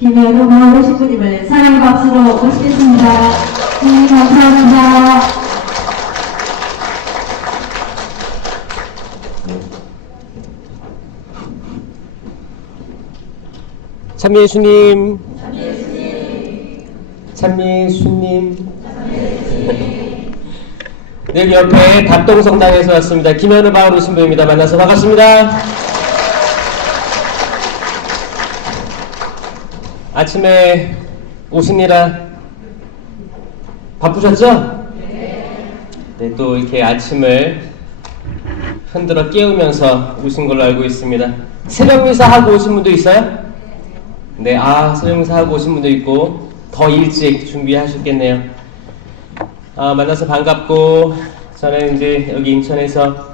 김현우 마을 식구님을 사랑의 박수로 모시겠습니다. 네, 감사합니다. 참미예수님, 참미예수님. 네, 여기 옆에 답동성당에서 왔습니다. 김현우 바울 신부입니다. 만나서 반갑습니다. 아침에 오시느라 바쁘셨죠? 네, 또 이렇게 아침을 흔들어 깨우면서 오신 걸로 알고 있습니다. 새벽미사 하고 오신 분도 있어요? 네, 새벽미사 하고 오신 분도 있고 더 일찍 준비하셨겠네요. 만나서 반갑고, 저는 이제 여기 인천에서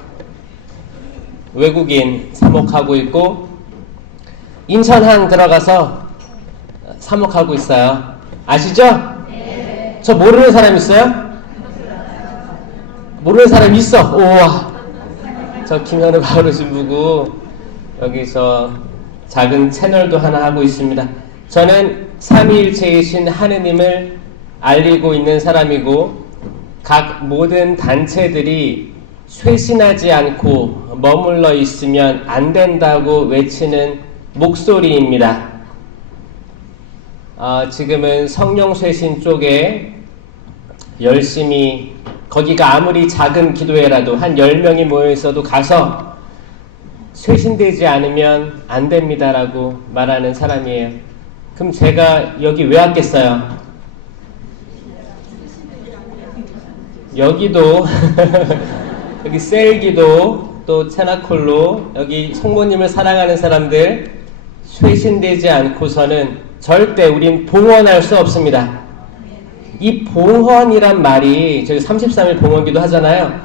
외국인 사목하고 있고 인천항 들어가서 사목하고 있어요. 아시죠? 네. 저 모르는 사람 있어요? 모르는 사람 있어. 우와. 저 김현우 바울 신부고 여기서 작은 채널도 하나 하고 있습니다. 저는 삼위일체이신 하느님을 알리고 있는 사람이고, 각 모든 단체들이 쇄신하지 않고 머물러 있으면 안 된다고 외치는 목소리입니다. 지금은 성령쇄신 쪽에 열심히, 거기가 아무리 작은 기도회라도 한 10명이 모여 있어도 가서 쇄신되지 않으면 안 됩니다라고 말하는 사람이에요. 그럼 제가 여기 왜 왔겠어요? 여기도 여기 셀기도 또 체나콜로 여기 성모님을 사랑하는 사람들 쇄신되지 않고서는 절대 우린 봉헌할 수 없습니다. 이 봉헌이란 말이, 저희 33일 봉헌기도 하잖아요.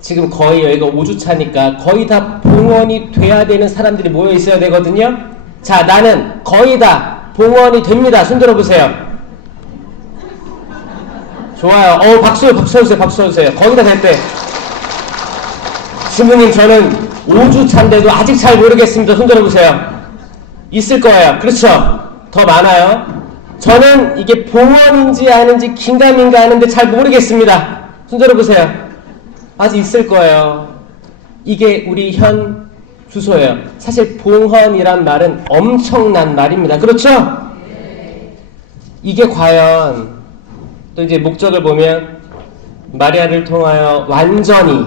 지금 거의 여기가 5주차니까 거의 다 봉헌이 돼야 되는 사람들이 모여 있어야 되거든요. 자, 나는 거의 다 봉헌이 됩니다. 손 들어보세요. 좋아요. 박수 쳐주세요. 박수 쳐주세요. 거의 다 됐대. 신부님, 저는 5주차인데도 아직 잘 모르겠습니다. 손 들어보세요. 있을 거예요. 그렇죠? 더 많아요. 저는 이게 봉헌인지 아닌지 긴가민가 하는데 잘 모르겠습니다. 손 들어보세요. 아직 있을 거예요. 이게 우리 현 주소예요. 사실 봉헌이란 말은 엄청난 말입니다. 그렇죠? 이게 과연 또 이제 목적을 보면 마리아를 통하여 완전히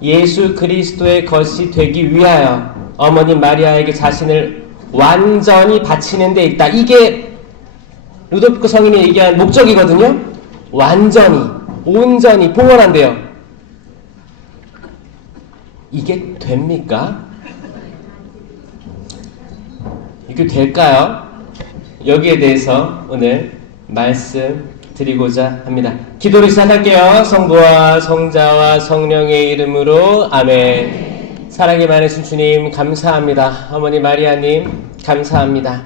예수 그리스도의 것이 되기 위하여 어머니 마리아에게 자신을 완전히 바치는 데 있다. 이게 루도비코 성인이 얘기한 목적이거든요. 완전히, 온전히 봉헌한대요. 이게 됩니까? 이게 될까요? 여기에 대해서 오늘 말씀드리고자 합니다. 기도를 시작할게요. 성부와 성자와 성령의 이름으로 아멘. 사랑이 많으신 주님 감사합니다. 어머니 마리아님 감사합니다.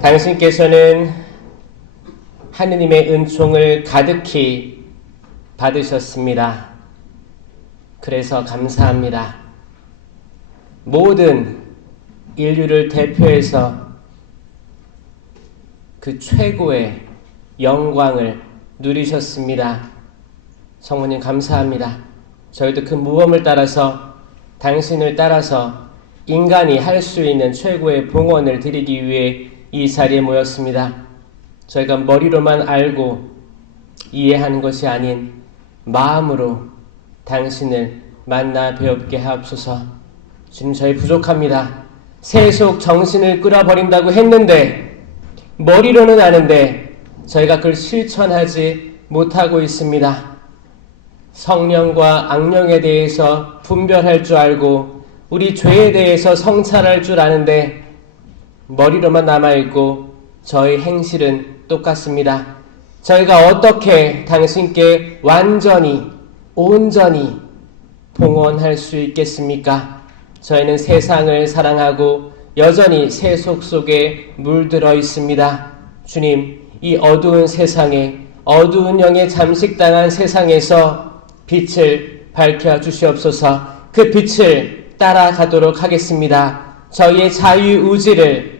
당신께서는 하느님의 은총을 가득히 받으셨습니다. 그래서 감사합니다. 모든 인류를 대표해서 그 최고의 영광을 누리셨습니다. 성모님 감사합니다. 저희도 그 모범을 따라서, 당신을 따라서 인간이 할 수 있는 최고의 봉헌을 드리기 위해 이 자리에 모였습니다. 저희가 머리로만 알고 이해하는 것이 아닌 마음으로 당신을 만나 배웁게 하옵소서. 주님, 저희 부족합니다. 세속 정신을 끌어버린다고 했는데, 머리로는 아는데 저희가 그걸 실천하지 못하고 있습니다. 성령과 악령에 대해서 분별할 줄 알고 우리 죄에 대해서 성찰할 줄 아는데 머리로만 남아있고 저희 행실은 똑같습니다. 저희가 어떻게 당신께 완전히, 온전히 봉헌할 수 있겠습니까? 저희는 세상을 사랑하고 여전히 세속 속에 물들어 있습니다. 주님, 이 어두운 세상에, 어두운 영에 잠식당한 세상에서 빛을 밝혀주시옵소서. 그 빛을 따라가도록 하겠습니다. 저희의 자유의지를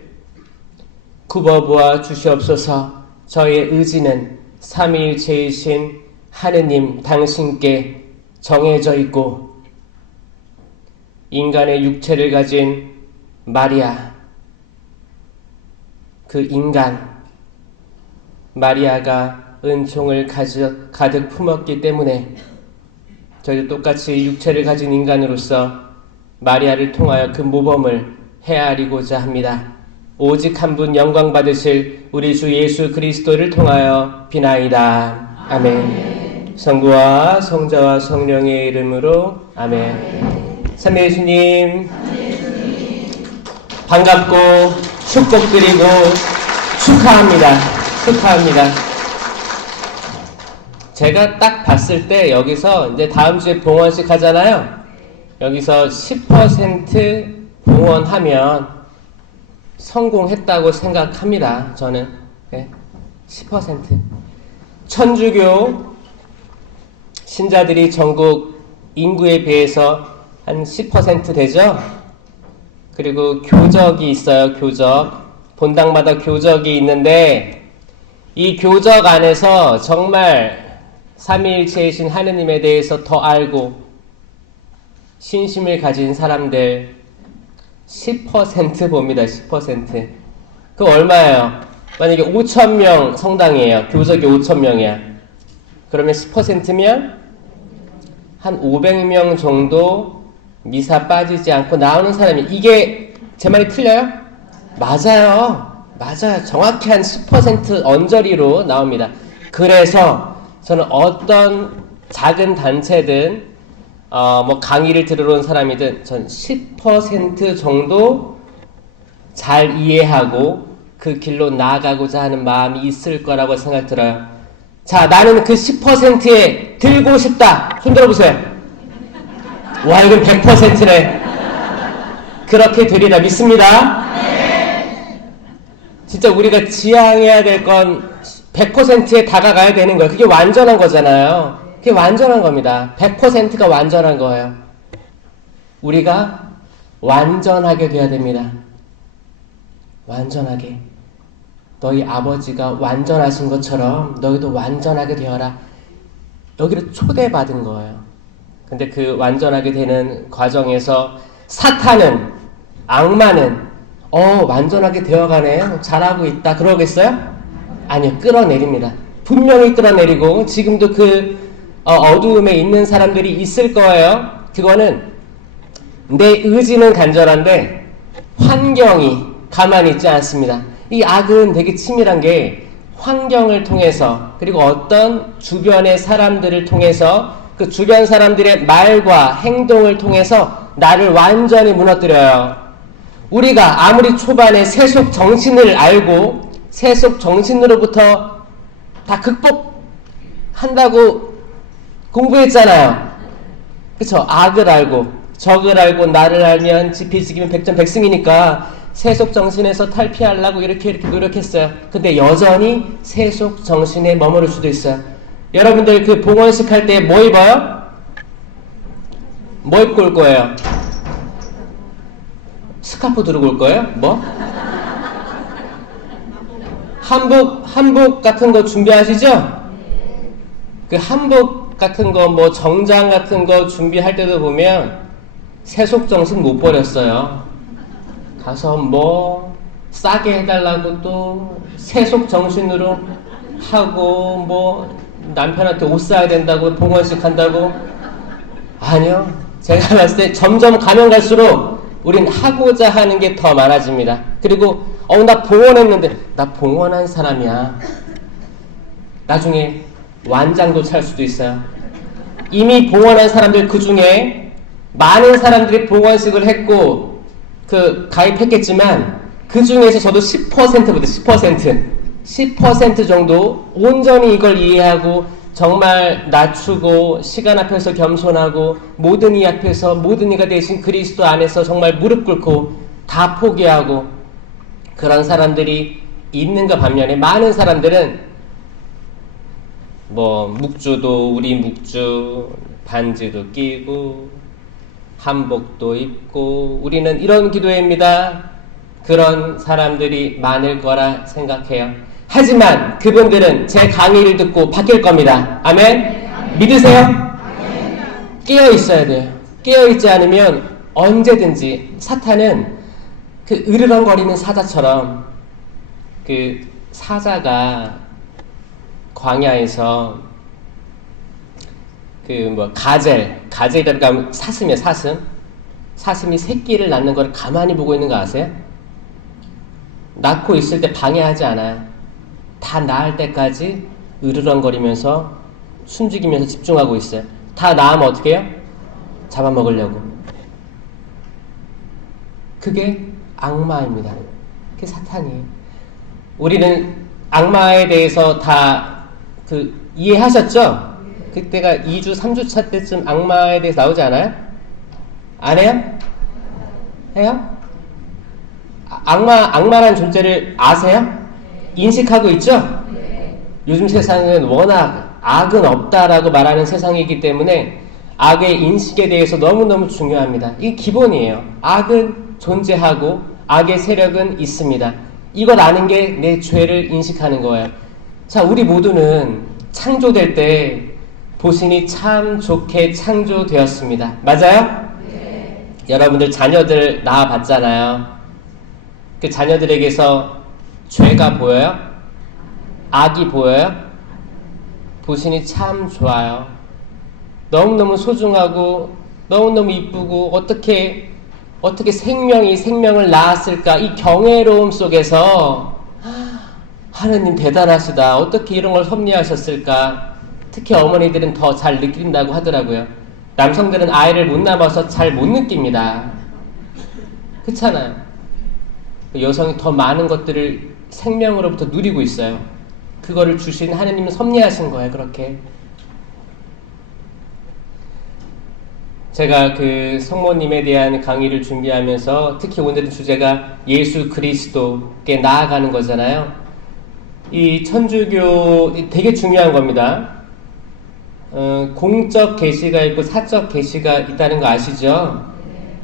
굽어보아 주시옵소서. 저의 의지는 삼위일체이신 하느님 당신께 정해져 있고 인간의 육체를 가진 마리아, 그 인간 마리아가 은총을 가득 품었기 때문에 저희도 똑같이 육체를 가진 인간으로서 마리아를 통하여 그 모범을 헤아리고자 합니다. 오직 한 분 영광 받으실 우리 주 예수 그리스도를 통하여 비나이다. 아멘. 성부와 성자와 성령의 이름으로 아멘. 삼위 예수님 반갑고 축복드리고 축하합니다. 축하합니다. 제가 딱 봤을 때 여기서 이제 다음 주에 봉헌식 하잖아요. 여기서 10% 봉헌하면 성공했다고 생각합니다. 저는 10%. 천주교 신자들이 전국 인구에 비해서 한 10% 되죠. 그리고 교적이 있어요. 교적. 본당마다 교적이 있는데 이 교적 안에서 정말 삼위일체이신 하느님에 대해서 더 알고 신심을 가진 사람들 10% 봅니다. 10%. 그 얼마예요? 만약에 5,000명 성당이에요. 교적이 5,000명이야. 그러면 10%면 한 500명 정도 미사 빠지지 않고 나오는 사람이, 이게 제 말이 틀려요? 맞아요. 맞아요. 정확히 한 10% 언저리로 나옵니다. 그래서 저는 어떤 작은 단체든 뭐 강의를 들으러 온 사람이든 전 10% 정도 잘 이해하고 그 길로 나아가고자 하는 마음이 있을 거라고 생각 들어요. 자, 나는 그 10%에 들고 싶다. 손 들어보세요. 와, 이건 100%네. 그렇게 되리라 믿습니다. 진짜 우리가 지향해야 될 건 100%에 다가가야 되는 거예요. 그게 완전한 거잖아요. 그게 완전한 겁니다. 100%가 완전한 거예요. 우리가 완전하게 돼야 됩니다. 완전하게. 너희 아버지가 완전하신 것처럼 너희도 완전하게 되어라. 여기를 초대받은 거예요. 근데 그 완전하게 되는 과정에서 사탄은, 악마는 완전하게 되어가네, 잘하고 있다 그러겠어요? 아니요. 끌어내립니다. 분명히 끌어내리고 지금도 그 어두움에 있는 사람들이 있을 거예요. 그거는 내 의지는 간절한데 환경이 가만히 있지 않습니다. 이 악은 되게 치밀한 게 환경을 통해서, 그리고 어떤 주변의 사람들을 통해서, 그 주변 사람들의 말과 행동을 통해서 나를 완전히 무너뜨려요. 우리가 아무리 초반에 세속 정신을 알고 세속 정신으로부터 다 극복한다고 공부했잖아요. 그쵸? 악을 알고 적을 알고 나를 알면 지피지기면 백전백승이니까 세속 정신에서 탈피하려고 이렇게 노력했어요. 근데 여전히 세속 정신에 머무를 수도 있어요. 여러분들 그 봉헌식 할 때 뭐 입어요? 뭐 입고 올 거예요? 스카프 두르고 올 거예요? 뭐? 한복 같은 거 준비하시죠? 그 한복 같은 거, 뭐 정장 같은 거 준비할 때도 보면 세속 정신 못 버렸어요. 가서 뭐 싸게 해달라고 또 세속 정신으로 하고, 뭐 남편한테 옷 사야 된다고 봉헌식 한다고. 아니요. 제가 봤을 때 점점 가면 갈수록 우린 하고자 하는 게 더 많아집니다. 그리고 나 봉헌했는데, 나 봉헌한 사람이야. 나중에 완장도 찰 수도 있어요. 이미 봉헌한 사람들, 그 중에 많은 사람들이 봉헌식을 했고 그 가입했겠지만 그 중에서 저도 10%보다 10% 정도 온전히 이걸 이해하고 정말 낮추고 시간 앞에서 겸손하고 모든 이 앞에서 모든 이가 되신 그리스도 안에서 정말 무릎 꿇고 다 포기하고 그런 사람들이 있는가 반면에, 많은 사람들은 뭐 묵주도 우리 묵주 반지도 끼고 한복도 입고 우리는 이런 기도회입니다. 그런 사람들이 많을 거라 생각해요. 하지만 그분들은 제 강의를 듣고 바뀔 겁니다. 아멘? 믿으세요? 깨어 있어야 돼요. 깨어 있지 않으면 언제든지 사탄은 그 으르렁거리는 사자처럼 그 사자가 광야에서 가젤이라고 하면 사슴이에요. 사슴이 새끼를 낳는 걸 가만히 보고 있는 거 아세요? 낳고 있을 때 방해하지 않아요. 다 낳을 때까지 으르렁거리면서 숨죽이면서 집중하고 있어요. 다 낳으면 어떻게 해요? 잡아먹으려고. 그게 악마입니다. 그게 사탄이에요. 우리는 악마에 대해서 다 이해하셨죠? 그때가 2주, 3주차 때쯤 악마에 대해서 나오지 않아요? 안 해요? 해요? 악마란 존재를 아세요? 인식하고 있죠? 요즘 세상은 워낙 악은 없다라고 말하는 세상이기 때문에 악의 인식에 대해서 너무너무 중요합니다. 이게 기본이에요. 악은 존재하고 악의 세력은 있습니다. 이걸 아는 게 내 죄를 인식하는 거예요. 자, 우리 모두는 창조될 때 보시니 참 좋게 창조되었습니다. 맞아요? 네. 여러분들 자녀들 낳아봤잖아요. 그 자녀들에게서 죄가 보여요? 악이 보여요? 보시니 참 좋아요. 너무너무 소중하고 너무너무 이쁘고 어떻게 생명이 생명을 낳았을까? 이 경외로움 속에서 하느님 대단하시다. 어떻게 이런 걸 섭리하셨을까? 특히 어머니들은 더 잘 느낀다고 하더라고요. 남성들은 아이를 못 낳아서 잘 못 느낍니다. 그렇잖아요. 여성이 더 많은 것들을 생명으로부터 누리고 있어요. 그거를 주신 하느님은 섭리하신 거예요. 그렇게. 제가 그 성모님에 대한 강의를 준비하면서 특히 오늘의 주제가 예수 그리스도께 나아가는 거잖아요. 이 천주교 되게 중요한 겁니다. 공적 계시가 있고 사적 계시가 있다는 거 아시죠?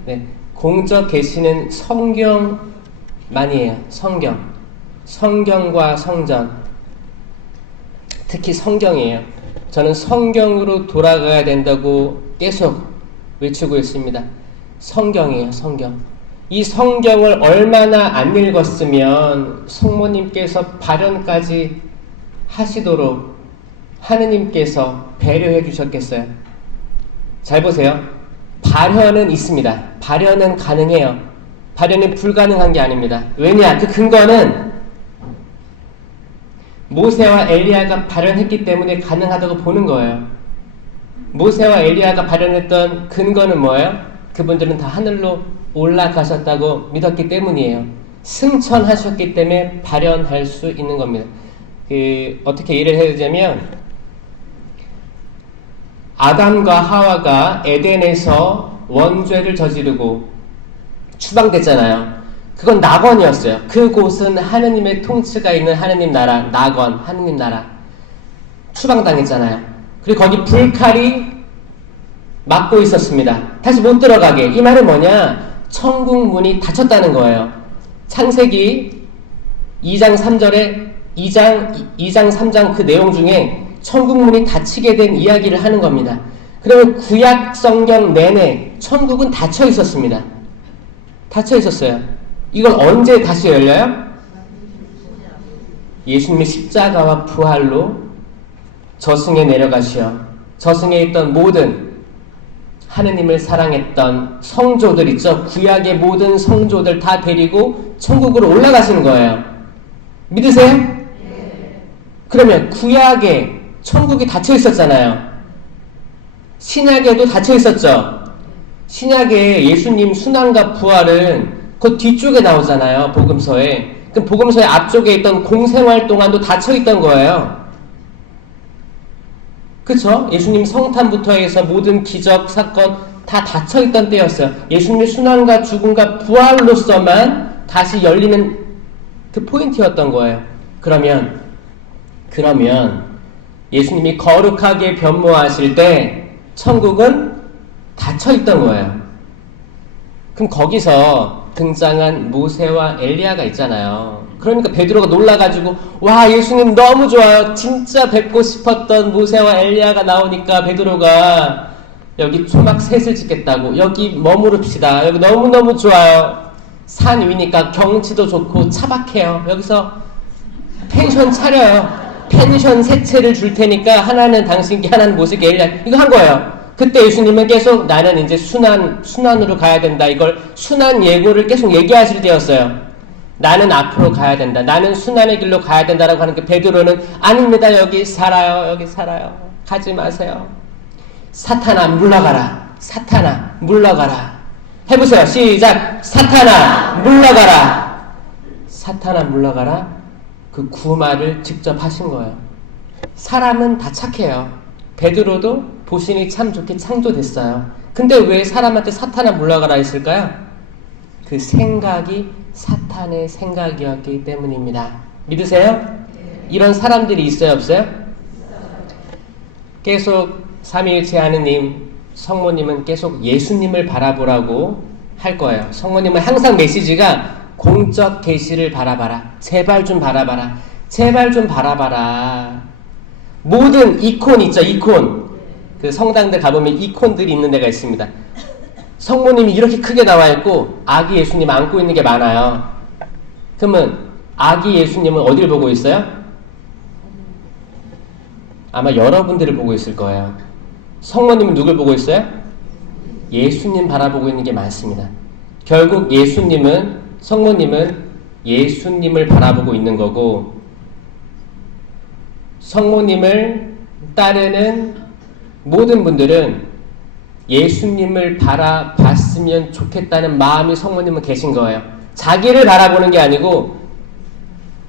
네. 공적 계시는 성경만이에요. 성경과 성전. 특히 성경이에요. 저는 성경으로 돌아가야 된다고 계속 외치고 있습니다. 성경이에요. 성경. 이 성경을 얼마나 안 읽었으면 성모님께서 발현까지 하시도록 하느님께서 배려해 주셨겠어요? 잘 보세요. 발현은 있습니다. 발현은 가능해요. 발현이 불가능한 게 아닙니다. 왜냐? 그 근거는 모세와 엘리야가 발현했기 때문에 가능하다고 보는 거예요. 모세와 엘리야가 발현했던 근거는 뭐예요? 그분들은 다 하늘로 올라가셨다고 믿었기 때문이에요. 승천하셨기 때문에 발현할 수 있는 겁니다. 어떻게 예를 해드리자면 아담과 하와가 에덴에서 원죄를 저지르고 추방됐잖아요. 그건 낙원이었어요. 그곳은 하느님의 통치가 있는 하느님 나라, 낙원, 하느님 나라. 추방당했잖아요. 그리고 거기 불칼이 막고 있었습니다. 다시 못 들어가게. 이 말은 뭐냐? 천국 문이 닫혔다는 거예요. 창세기 2장 3절에 2장 3장 그 내용 중에 천국 문이 닫히게 된 이야기를 하는 겁니다. 그러면 구약 성경 내내 천국은 닫혀 있었습니다. 닫혀 있었어요. 이걸 언제 다시 열려요? 예수님의 십자가와 부활로 저승에 내려가시어 저승에 있던 모든 하느님을 사랑했던 성조들 있죠. 구약의 모든 성조들 다 데리고 천국으로 올라가시는 거예요. 믿으세요? 네. 그러면 구약에 천국이 닫혀 있었잖아요. 신약에도 닫혀 있었죠. 신약에 예수님 순환과 부활은 그 뒤쪽에 나오잖아요. 복음서에. 그럼 복음서의 앞쪽에 있던 공생활 동안도 닫혀 있던 거예요. 그쵸? 예수님 성탄부터 해서 모든 기적, 사건 다 닫혀있던 때였어요. 예수님의 순환과 죽음과 부활로서만 다시 열리는 그 포인트였던 거예요. 그러면 예수님이 거룩하게 변모하실 때 천국은 닫혀있던 거예요. 그럼 거기서 등장한 모세와 엘리야가 있잖아요. 그러니까 베드로가 놀라가지고 와 예수님 너무 좋아요. 진짜 뵙고 싶었던 모세와 엘리야가 나오니까 베드로가 여기 초막 셋을 짓겠다고 여기 머무릅시다. 여기 너무너무 좋아요. 산 위니까 경치도 좋고 차박해요. 여기서 펜션 차려요. 펜션 세 채를 줄 테니까 하나는 당신께 하나는 모세께 엘리야 이거 한 거예요. 그때 예수님은 계속 나는 이제 순환으로 가야 된다. 이걸 순환 예고를 계속 얘기하실 때였어요. 나는 앞으로 가야 된다. 나는 순환의 길로 가야 된다라고 하는 그 베드로는 아닙니다. 여기 살아요. 여기 살아요. 가지 마세요. 사탄아 물러가라. 사탄아 물러가라. 해보세요. 시작. 사탄아 물러가라. 사탄아 물러가라. 그 구말을 직접 하신 거예요. 사람은 다 착해요. 베드로도 보시니 참 좋게 창조됐어요. 근데 왜 사람한테 사탄아 물러가라 했을까요? 그 생각이 사탄의 생각이었기 때문입니다. 믿으세요? 이런 사람들이 있어요, 없어요? 계속 삼위일체 하느님, 성모님은 계속 예수님을 바라보라고 할 거예요. 성모님은 항상 메시지가 공적 계시를 바라봐라. 제발 좀 바라봐라. 제발 좀 바라봐라. 모든 이콘 있죠, 이콘. 그 성당들 가보면 이콘들이 있는 데가 있습니다. 성모님이 이렇게 크게 나와 있고 아기 예수님 안고 있는 게 많아요. 그러면 아기 예수님은 어디를 보고 있어요? 아마 여러분들을 보고 있을 거예요. 성모님은 누굴 보고 있어요? 예수님 바라보고 있는 게 많습니다. 결국 예수님은 성모님은 예수님을 바라보고 있는 거고 성모님을 따르는 모든 분들은 예수님을 바라봤으면 좋겠다는 마음이 성모님은 계신 거예요. 자기를 바라보는 게 아니고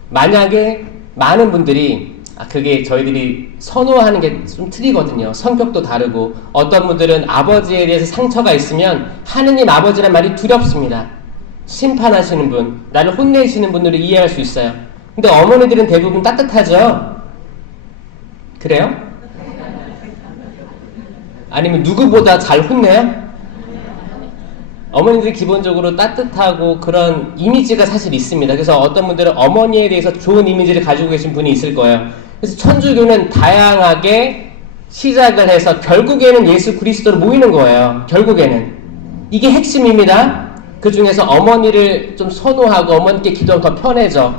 만약에 많은 분들이 그게 저희들이 선호하는 게 좀 틀리거든요. 성격도 다르고 어떤 분들은 아버지에 대해서 상처가 있으면 하느님 아버지란 말이 두렵습니다. 심판하시는 분, 나를 혼내시는 분들을 이해할 수 있어요. 근데 어머니들은 대부분 따뜻하죠? 그래요? 아니면 누구보다 잘 혼내요? 어머니들이 기본적으로 따뜻하고 그런 이미지가 사실 있습니다. 그래서 어떤 분들은 어머니에 대해서 좋은 이미지를 가지고 계신 분이 있을 거예요. 그래서 천주교는 다양하게 시작을 해서 결국에는 예수 그리스도로 모이는 거예요. 결국에는. 이게 핵심입니다. 그 중에서 어머니를 좀 선호하고 어머니께 기도하면 더 편해져.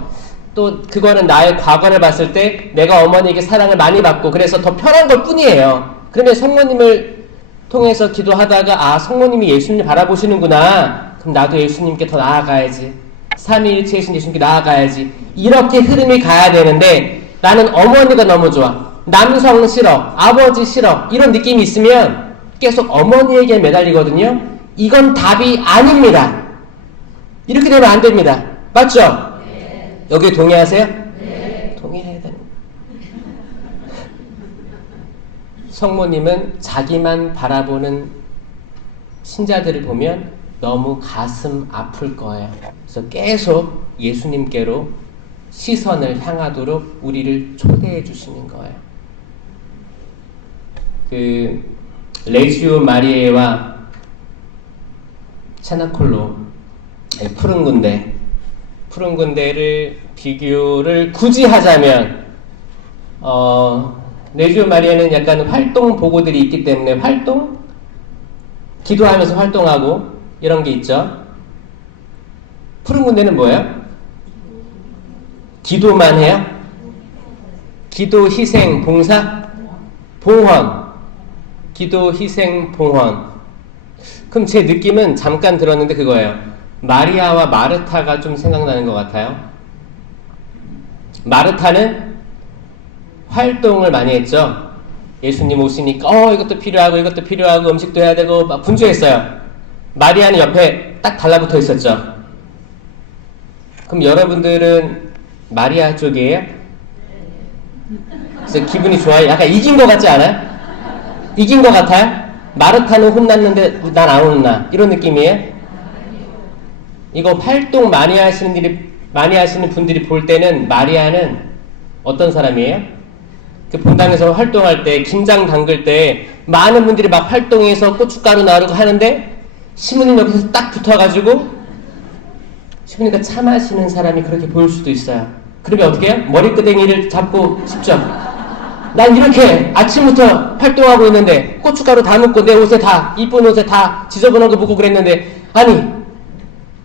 또 그거는 나의 과거를 봤을 때 내가 어머니에게 사랑을 많이 받고 그래서 더 편한 것 뿐이에요. 그러면 성모님을 통해서 기도하다가 성모님이 예수님을 바라보시는구나. 그럼 나도 예수님께 더 나아가야지. 삼위일체이신 예수님께 나아가야지. 이렇게 흐름이 가야 되는데 나는 어머니가 너무 좋아. 남성 싫어. 아버지 싫어. 이런 느낌이 있으면 계속 어머니에게 매달리거든요. 이건 답이 아닙니다. 이렇게 되면 안 됩니다. 맞죠? 네. 여기에 동의하세요? 네. 동의해야 됩니다. 성모님은 자기만 바라보는 신자들을 보면 너무 가슴 아플 거예요. 그래서 계속 예수님께로 시선을 향하도록 우리를 초대해 주시는 거예요. 그 레지오 마리에와 체나콜로 푸른 군대를 비교를 굳이 하자면 레지오 마리에는 약간 활동 보고들이 있기 때문에 기도하면서 활동하고 이런 게 있죠. 푸른 군대는 뭐예요? 기도만 해요? 기도, 희생, 봉사? 봉헌. 기도, 희생, 봉헌. 그럼 제 느낌은 잠깐 들었는데 그거예요. 마리아와 마르타가 좀 생각나는 것 같아요. 마르타는 활동을 많이 했죠. 예수님 오시니까 이것도 필요하고 음식도 해야 되고 막 분주했어요. 마리아는 옆에 딱 달라붙어 있었죠. 그럼 여러분들은 마리아 쪽이에요? 그래서 기분이 좋아요? 약간 이긴 것 같지 않아요? 이긴 것 같아요? 마르타는 혼났는데 난 안 혼나 이런 느낌이에요? 이거 활동 많이 하시는 분들이 볼 때는 마리아는 어떤 사람이에요? 그 본당에서 활동할 때 김장 담글 때 많은 분들이 막 활동해서 고춧가루 나르고 하는데 신부님 옆에서 딱 붙어가지고 싶으니까 차 마시는 사람이 그렇게 보일 수도 있어요. 그러면 어떻게 해요? 머리끄댕이를 잡고 싶죠? 난 이렇게 아침부터 활동하고 있는데 고춧가루 다 묻고 내 옷에 다 이쁜 옷에 다 지저분한 거 묻고 그랬는데 아니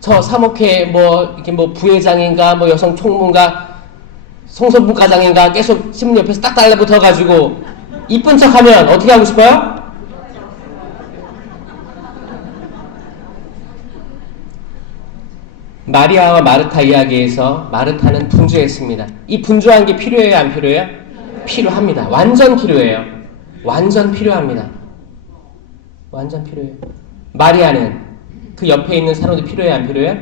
저 사목회 이렇게 부회장인가 여성 총무인가 송소문과장인가 계속 신문 옆에서 딱 달라붙어가지고 이쁜 척하면 어떻게 하고 싶어요? 마리아와 마르타 이야기에서 마르타는 분주했습니다. 이 분주한 게 필요해요, 안 필요해요? 필요합니다. 완전 필요해요. 완전 필요합니다. 완전 필요해요. 마리아는 그 옆에 있는 사람도 필요해요, 안 필요해요?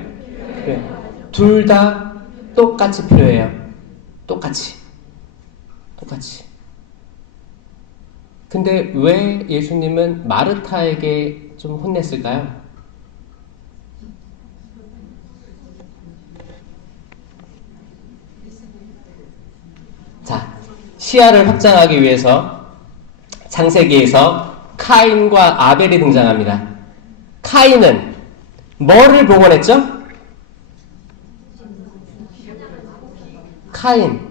필요해요. 둘 다 똑같이 필요해요. 똑같이. 근데 왜 예수님은 마르타에게 좀 혼냈을까요? 자, 시야를 확장하기 위해서 창세기에서 카인과 아벨이 등장합니다. 카인은 뭐를 봉헌했죠? 카인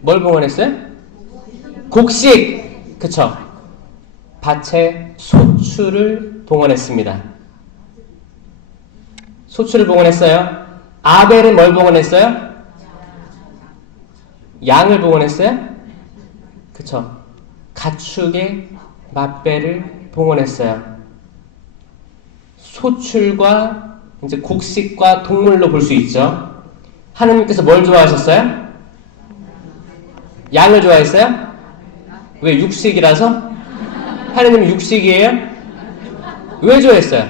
뭘 봉헌했어요? 곡식, 그쵸? 밭에 소출을 봉헌했습니다. 소출을 봉헌했어요. 아벨은 뭘 봉헌했어요? 양을 봉헌했어요? 그쵸? 가축의 맛배를 봉헌했어요. 소출과 이제 곡식과 동물로 볼 수 있죠. 하느님께서 뭘 좋아하셨어요? 양을 좋아했어요? 왜? 육식이라서? 하느님이 육식이에요? 왜 좋아했어요?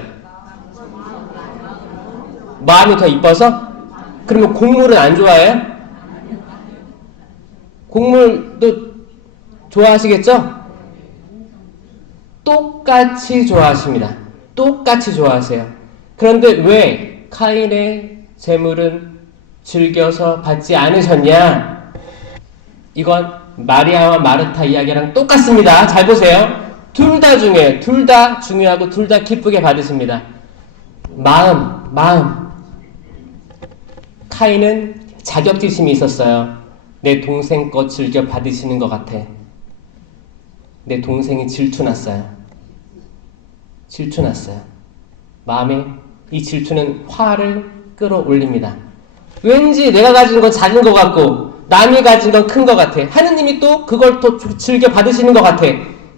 마음이 더 이뻐서? 그러면 곡물은 안 좋아해요? 곡물도 좋아하시겠죠? 똑같이 좋아하십니다. 똑같이 좋아하세요. 그런데 왜 카인의 재물은 즐겨서 받지 않으셨냐? 이건 마리아와 마르타 이야기랑 똑같습니다. 잘 보세요. 둘 다 중요해요. 둘 다 중요하고 둘 다 기쁘게 받으십니다. 마음. 카인은 자격지심이 있었어요. 내 동생 거 즐겨 받으시는 것 같아. 내 동생이 질투났어요. 마음에 이 질투는 화를 끌어올립니다. 왠지 내가 가진 건 작은 것 같고 남이 가진 건 큰 것 같아. 하느님이 또 그걸 또 즐겨 받으시는 것 같아.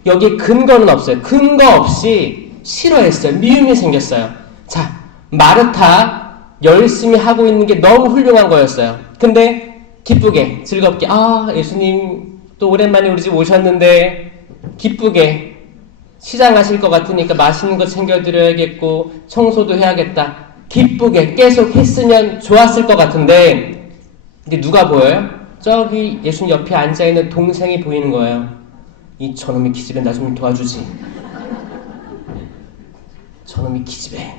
여기에 근거는 없어요. 근거 없이 싫어했어요. 미움이 생겼어요. 자, 마르타 열심히 하고 있는 게 너무 훌륭한 거였어요. 근데 기쁘게 즐겁게 예수님 또 오랜만에 우리 집 오셨는데 기쁘게 시장 가실 것 같으니까 맛있는 거 챙겨드려야겠고 청소도 해야겠다. 기쁘게 계속 했으면 좋았을 것 같은데 근데 누가 보여요? 저기 예수님 옆에 앉아있는 동생이 보이는 거예요. 이 저놈이 기집애 나 좀 도와주지. 저놈이 기집애.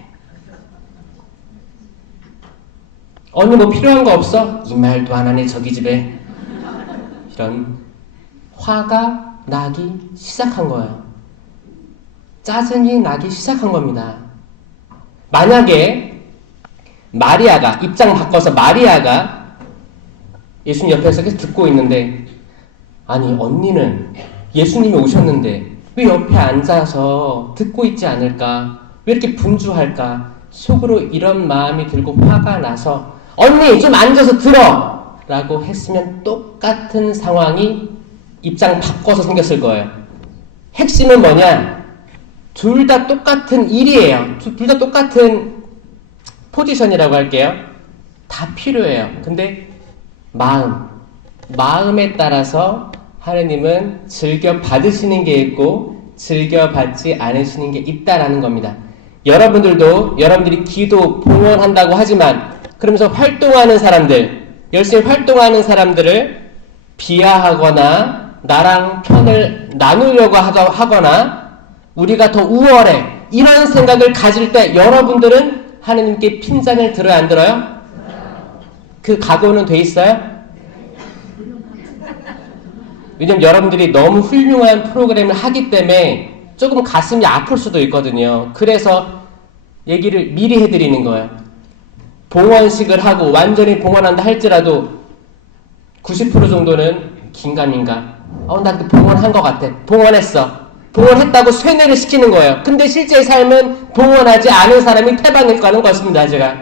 언니 뭐 필요한 거 없어? 이 말도 안 하네 저 기집애. 이런 화가 나기 시작한 거예요. 짜증이 나기 시작한 겁니다. 만약에 마리아가 입장 바꿔서 마리아가 예수님 옆에서 계속 듣고 있는데 아니 언니는 예수님이 오셨는데 왜 옆에 앉아서 듣고 있지 않을까? 왜 이렇게 분주할까? 속으로 이런 마음이 들고 화가 나서 언니 좀 앉아서 들어! 라고 했으면 똑같은 상황이 입장 바꿔서 생겼을 거예요. 핵심은 뭐냐? 둘 다 똑같은 일이에요. 둘 다 똑같은 포지션이라고 할게요. 다 필요해요. 근데 마음에 따라서 하느님은 즐겨 받으시는 게 있고 즐겨 받지 않으시는 게 있다라는 겁니다. 여러분들도 여러분들이 기도 봉헌한다고 하지만 그러면서 활동하는 사람들, 열심히 활동하는 사람들을 비하하거나 나랑 편을 나누려고 하거나 우리가 더 우월해 이런 생각을 가질 때 여러분들은 하느님께 핀잔을 들어요 안 들어요? 그 각오는 돼 있어요? 왜냐면 여러분들이 너무 훌륭한 프로그램을 하기 때문에 조금 가슴이 아플 수도 있거든요. 그래서 얘기를 미리 해드리는 거예요. 봉헌식을 하고 완전히 봉헌한다 할지라도 90% 정도는 긴가민가. 나 봉헌한 것 같아. 봉헌했어. 봉헌했다고 쇠뇌를 시키는 거예요. 근데 실제 삶은 봉헌하지 않은 사람이 태반일 거는 것입니다. 제가.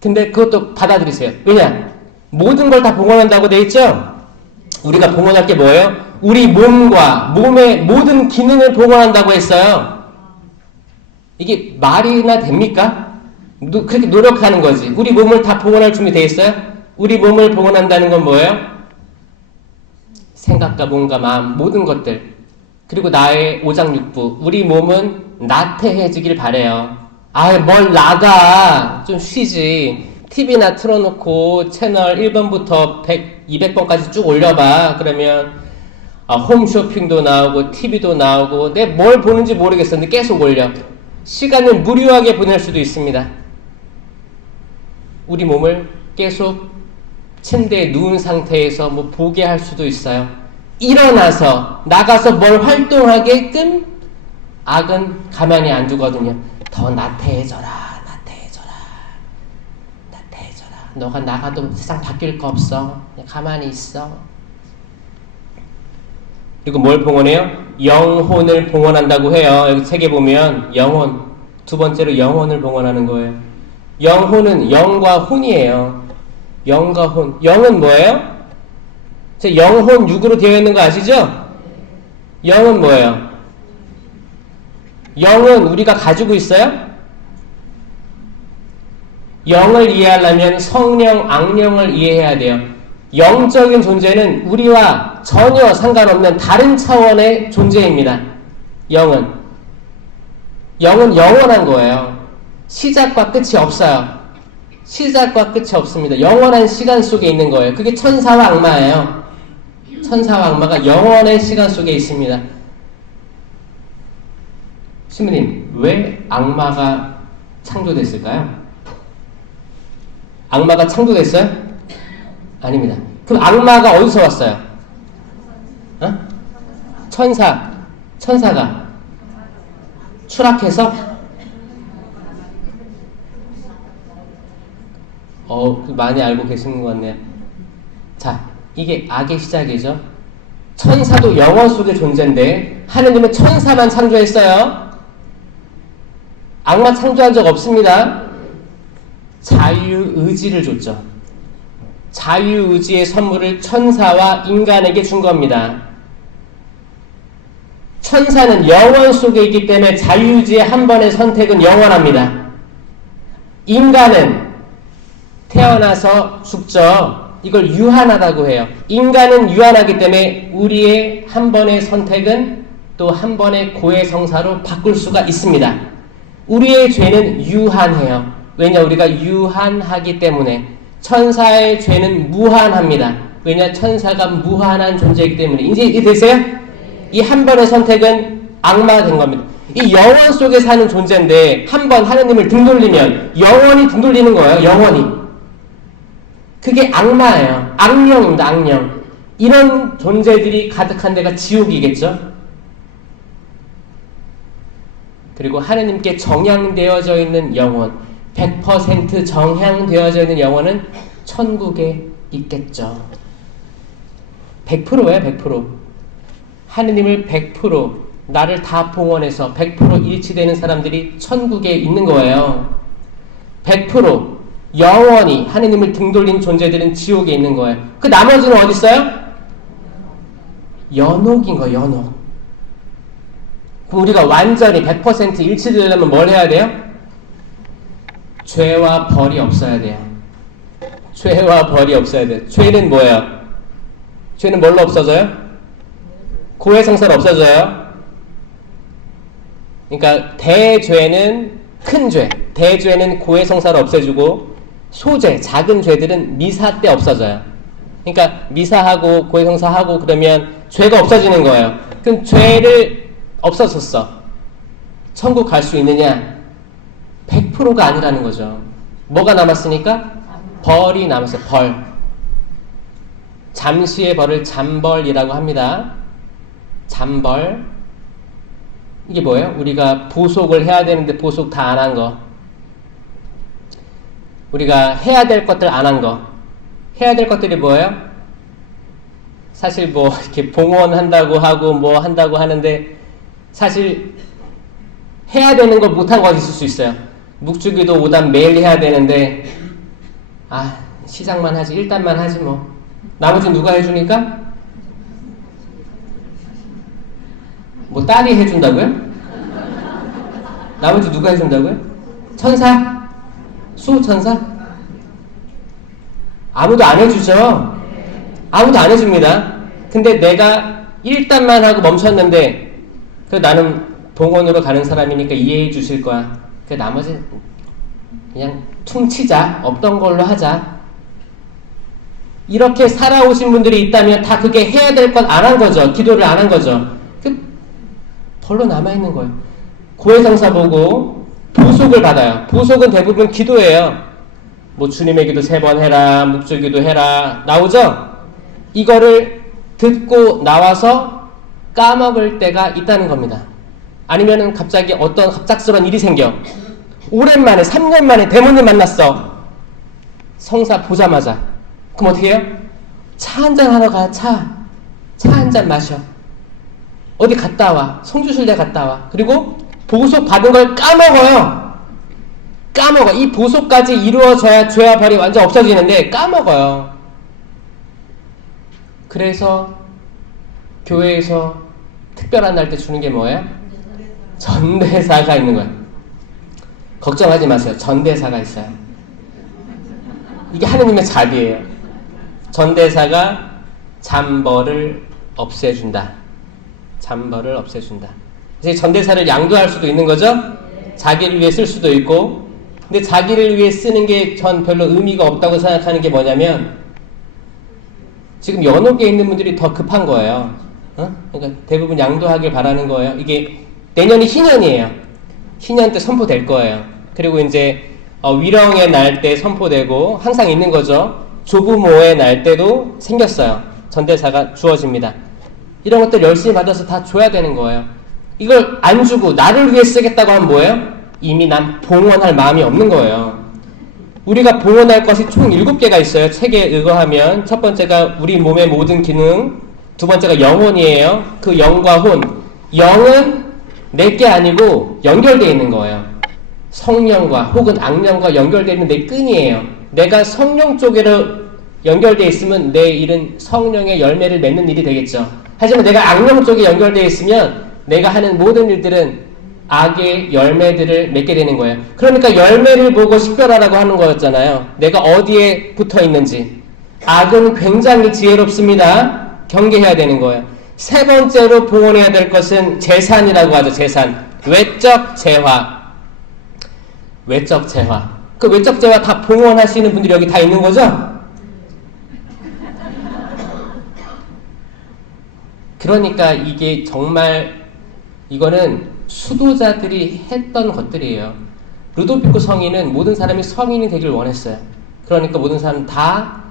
근데 그것도 받아들이세요. 왜냐? 모든 걸 다 봉헌한다고 돼 있죠? 우리가 봉헌할 게 뭐예요? 우리 몸과 몸의 모든 기능을 봉헌한다고 했어요. 이게 말이나 됩니까? 그렇게 노력하는 거지. 우리 몸을 다 봉헌할 준비 돼 있어요? 우리 몸을 봉헌한다는 건 뭐예요? 생각과 몸과 마음 모든 것들. 그리고 나의 오장육부. 우리 몸은 나태해지길 바래요. 뭘 나가. 좀 쉬지. TV나 틀어놓고 채널 1번부터 200번까지 쭉 올려봐. 그러면 홈쇼핑도 나오고 TV도 나오고 내가 뭘 보는지 모르겠어. 근데 계속 올려. 시간을 무료하게 보낼 수도 있습니다. 우리 몸을 계속 침대에 누운 상태에서 보게 할 수도 있어요. 일어나서 나가서 뭘 활동하게끔 악은 가만히 안 두거든요. 더 나태해져라. 너가 나가도 세상 바뀔 거 없어. 그냥 가만히 있어. 그리고 뭘 봉헌해요? 영혼을 봉헌한다고 해요. 여기 책에 보면 영혼, 두 번째로 영혼을 봉헌하는 거예요. 영혼은 영과 혼이에요. 영과 혼. 영은 뭐예요? 제 영혼 6으로 되어 있는 거 아시죠? 영은 뭐예요? 영은 우리가 가지고 있어요? 영을 이해하려면 성령, 악령을 이해해야 돼요. 영적인 존재는 우리와 전혀 상관없는 다른 차원의 존재입니다. 영은 영원한 거예요. 시작과 끝이 없어요. 시작과 끝이 없습니다. 영원한 시간 속에 있는 거예요. 그게 천사와 악마예요. 천사와 악마가 영원한 시간 속에 있습니다. 신부님, 왜 악마가 창조됐을까요? 악마가 창조됐어요? 아닙니다. 그럼 악마가 어디서 왔어요? 천사가 추락해서 많이 알고 계시는 것 같네요. 자, 이게 악의 시작이죠. 천사도 영원 속의 존재인데 하느님은 천사만 창조했어요. 악마 창조한 적 없습니다. 자유의지를 줬죠. 자유의지의 선물을 천사와 인간에게 준 겁니다. 천사는 영원 속에 있기 때문에 자유의지의 한 번의 선택은 영원합니다. 인간은 태어나서 죽죠. 이걸 유한하다고 해요. 인간은 유한하기 때문에 우리의 한 번의 선택은 또 한 번의 고해성사로 바꿀 수가 있습니다. 우리의 죄는 유한해요. 왜냐? 우리가 유한하기 때문에. 천사의 죄는 무한합니다. 왜냐? 천사가 무한한 존재이기 때문에. 이제 이게 되세요? 이 한 번의 선택은 악마가 된 겁니다. 이 영원 속에 사는 존재인데 한 번 하느님을 등 돌리면 영원히 등 돌리는 거예요. 영원히. 그게 악마예요. 악령입니다. 악령. 이런 존재들이 가득한 데가 지옥이겠죠. 그리고 하느님께 정향되어져 있는 영혼, 100% 정향되어져 있는 영혼은 천국에 있겠죠. 100%예요. 100%. 하느님을 100% 나를 다 봉헌해서 100% 일치되는 사람들이 천국에 있는 거예요. 100% 영원히 하느님을 등 돌린 존재들은 지옥에 있는 거예요. 그 나머지는 어디 있어요? 연옥인 거예요. 연옥. 그럼 우리가 완전히 100% 일치되려면 뭘 해야 돼요? 죄와 벌이 없어야 돼요. 죄와 벌이 없어야 돼요. 죄는 뭐예요? 죄는 뭘로 없어져요? 고해성사로 없어져요. 그러니까 대죄는 큰 죄, 대죄는 고해성사로 없애주고 소죄, 작은 죄들은 미사 때 없어져요. 그러니까 미사하고 고해성사하고 그러면 죄가 없어지는 거예요. 그럼 죄를 없어졌어. 천국 갈 수 있느냐? 100%가 아니라는 거죠. 뭐가 남았으니까? 벌이 남았어요. 벌. 잠시의 벌을 잠벌이라고 합니다. 잠벌. 이게 뭐예요? 우리가 보속을 해야 되는데 보속 다 안 한 거. 우리가 해야 될 것들 안 한 거. 해야 될 것들이 뭐예요? 사실 뭐 이렇게 봉헌한다고 하고 뭐 한다고 하는데 사실 해야 되는 걸 못한 거 있을 수 있어요. 묵주기도 5단 매일 해야 되는데 시작만 하지 1단만 하지 뭐. 나머지 누가 해주니까? 뭐 딸이 해준다고요? 나머지 누가 해준다고요? 천사? 수호천사? 아무도 안 해주죠? 아무도 안 해줍니다. 근데 내가 1단만 하고 멈췄는데 나는 봉헌으로 가는 사람이니까 이해해 주실 거야. 나머지 그냥 퉁치자. 없던 걸로 하자. 이렇게 살아오신 분들이 있다면 다 그게 해야 될 건 안 한 거죠. 기도를 안 한 거죠. 벌로 남아있는 거예요. 고해성사 보고 보속을 받아요. 보속은 대부분 기도예요. 뭐 주님의 기도 3번 해라, 묵주기도 해라 나오죠? 이거를 듣고 나와서 까먹을 때가 있다는 겁니다. 아니면은 갑자기 어떤 갑작스러운 일이 생겨. 오랜만에 3년 만에 대모님 만났어. 성사 보자마자. 그럼 어떻게 해요? 차 한잔 하러 가. 차 한잔 마셔. 어디 갔다 와. 성주순례 갔다 와. 그리고 보석 받은 걸 까먹어요. 까먹어. 이 보석까지 이루어져야 죄와 벌이 완전 없어지는데 까먹어요. 그래서 교회에서 특별한 날 때 주는 게 뭐예요? 전대사가 있는 거예요. 걱정하지 마세요. 전대사가 있어요. 이게 하느님의 자비예요. 전대사가 잠벌을 없애준다. 잠벌을 없애준다. 그래서 전대사를 양도할 수도 있는 거죠? 자기를 위해 쓸 수도 있고. 근데 자기를 위해 쓰는 게 전 별로 의미가 없다고 생각하는 게 뭐냐면 지금 연옥에 있는 분들이 더 급한 거예요. 그러니까 대부분 양도하길 바라는 거예요. 이게 내년이 희년이에요. 희년 때 선포될 거예요. 그리고 이제 위령의 날 때 선포되고 항상 있는 거죠. 조부모의 날 때도 생겼어요. 전대사가 주어집니다. 이런 것들 열심히 받아서 다 줘야 되는 거예요. 이걸 안 주고 나를 위해 쓰겠다고 하면 뭐예요? 이미 난 봉헌할 마음이 없는 거예요. 우리가 봉헌할 것이 총 7개가 있어요. 책에 의거하면 첫 번째가 우리 몸의 모든 기능, 두 번째가 영혼이에요. 그 영과 혼. 영은 내게 아니고 연결되어 있는 거예요. 성령과 혹은 악령과 연결되어 있는 내 끈이에요. 내가 성령 쪽으로 연결되어 있으면 내 일은 성령의 열매를 맺는 일이 되겠죠. 하지만 내가 악령 쪽에 연결되어 있으면 내가 하는 모든 일들은 악의 열매들을 맺게 되는 거예요. 그러니까 열매를 보고 식별하라고 하는 거였잖아요. 내가 어디에 붙어 있는지. 악은 굉장히 지혜롭습니다. 경계해야 되는 거예요. 세 번째로 봉헌해야 될 것은 재산이라고 하죠. 재산. 외적 재화. 외적 재화. 그 외적 재화 다 봉헌하시는 분들이 여기 다 있는 거죠? 그러니까 이게 정말 이거는 수도자들이 했던 것들이에요. 루도비코 성인은 모든 사람이 성인이 되길 원했어요. 그러니까 모든 사람 다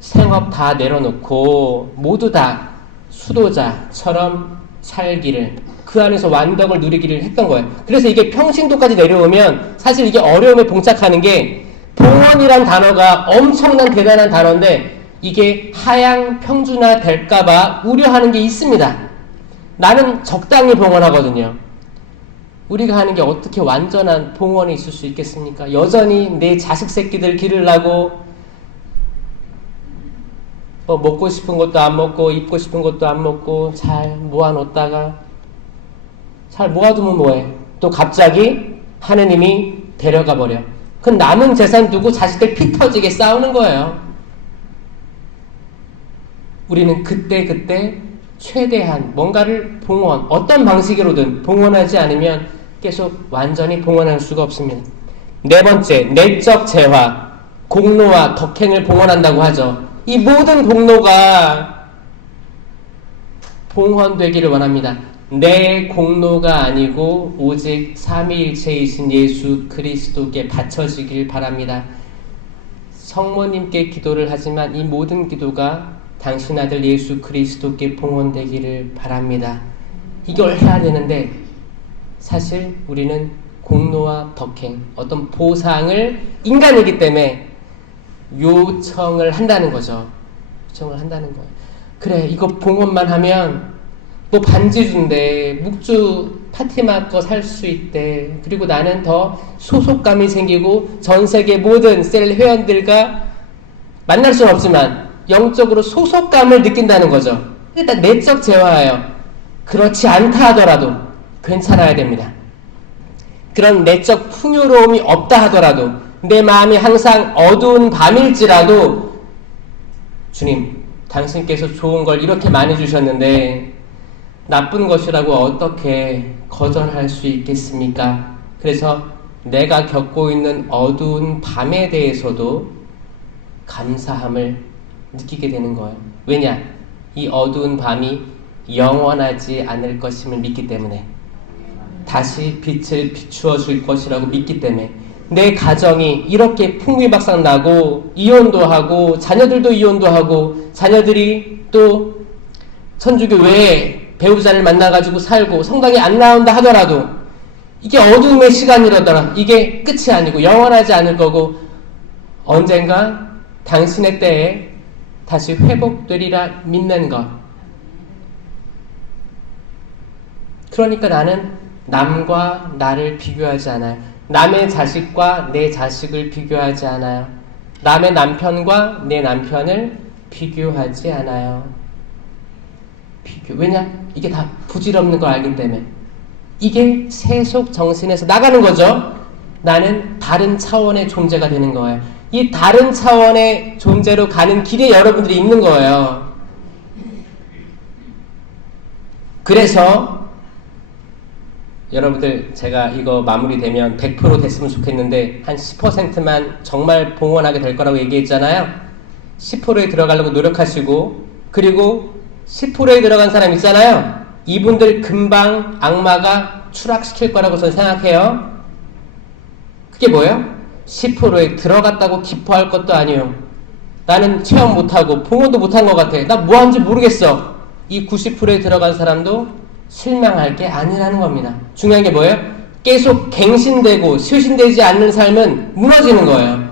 생업 다 내려놓고 모두 다 수도자처럼 살기를, 그 안에서 완덕을 누리기를 했던 거예요. 그래서 이게 평신도까지 내려오면 사실 이게 어려움에 봉착하는 게 봉헌이란 단어가 엄청난 대단한 단어인데 이게 하향 평준화 될까봐 우려하는 게 있습니다. 나는 적당히 봉헌하거든요. 우리가 하는 게 어떻게 완전한 봉헌이 있을 수 있겠습니까? 여전히 내 자식 새끼들 기르려고 뭐 먹고 싶은 것도 안 먹고 입고 싶은 것도 안 먹고 잘 모아놓다가 잘 모아두면 뭐해? 또 갑자기 하느님이 데려가 버려. 그 남은 재산 두고 자식들 피 터지게 싸우는 거예요. 우리는 그때 최대한 뭔가를 봉헌, 어떤 방식으로든 봉헌하지 않으면 계속 완전히 봉헌할 수가 없습니다. 네 번째, 내적 재화, 공로와 덕행을 봉헌한다고 하죠. 이 모든 공로가 봉헌되기를 원합니다. 내 공로가 아니고 오직 삼위일체이신 예수 그리스도께 바쳐지길 바랍니다. 성모님께 기도를 하지만 이 모든 기도가 당신 아들 예수 그리스도께 봉헌되기를 바랍니다. 이걸 해야 되는데 사실 우리는 공로와 덕행, 어떤 보상을 인간이기 때문에 요청을 한다는 거죠. 요청을 한다는 거예요. 그래, 이거 봉헌만 하면 너 반지 준대, 묵주 파티마 거 살 수 있대. 그리고 나는 더 소속감이 생기고 전 세계 모든 셀 회원들과 만날 수는 없지만 영적으로 소속감을 느낀다는 거죠. 일단 내적 재화예요. 그렇지 않다 하더라도 괜찮아야 됩니다. 그런 내적 풍요로움이 없다 하더라도 내 마음이 항상 어두운 밤일지라도 주님, 당신께서 좋은 걸 이렇게 많이 주셨는데 나쁜 것이라고 어떻게 거절할 수 있겠습니까? 그래서 내가 겪고 있는 어두운 밤에 대해서도 감사함을 느끼게 되는 거예요. 왜냐? 이 어두운 밤이 영원하지 않을 것임을 믿기 때문에, 다시 빛을 비추어 줄 것이라고 믿기 때문에, 내 가정이 이렇게 풍비박산 나고 이혼도 하고 자녀들도 이혼도 하고 자녀들이 또 천주교회에 배우자를 만나가지고 살고 성당에 안 나온다 하더라도 이게 어둠의 시간이라더라. 이게 끝이 아니고 영원하지 않을 거고 언젠가 당신의 때에 다시 회복되리라 믿는 것. 그러니까 나는 남과 나를 비교하지 않아요. 남의 자식과 내 자식을 비교하지 않아요. 남의 남편과 내 남편을 비교하지 않아요. 왜냐? 이게 다 부질없는 걸 알기 때문에. 이게 세속 정신에서 나가는 거죠. 나는 다른 차원의 존재가 되는 거예요. 이 다른 차원의 존재로 가는 길에 여러분들이 있는 거예요. 그래서 여러분들 제가 이거 마무리되면 100% 됐으면 좋겠는데 한 10%만 정말 봉헌하게 될 거라고 얘기했잖아요. 10%에 들어가려고 노력하시고, 그리고 10%에 들어간 사람 있잖아요. 이분들 금방 악마가 추락시킬 거라고 저는 생각해요. 그게 뭐예요? 10%에 들어갔다고 기뻐할 것도 아니에요. 나는 체험 못하고 봉헌도 못한 것 같아. 나 뭐 하는지 모르겠어. 이 90%에 들어간 사람도 실망할 게 아니라는 겁니다. 중요한 게 뭐예요? 계속 갱신되고 쇄신되지 않는 삶은 무너지는 거예요.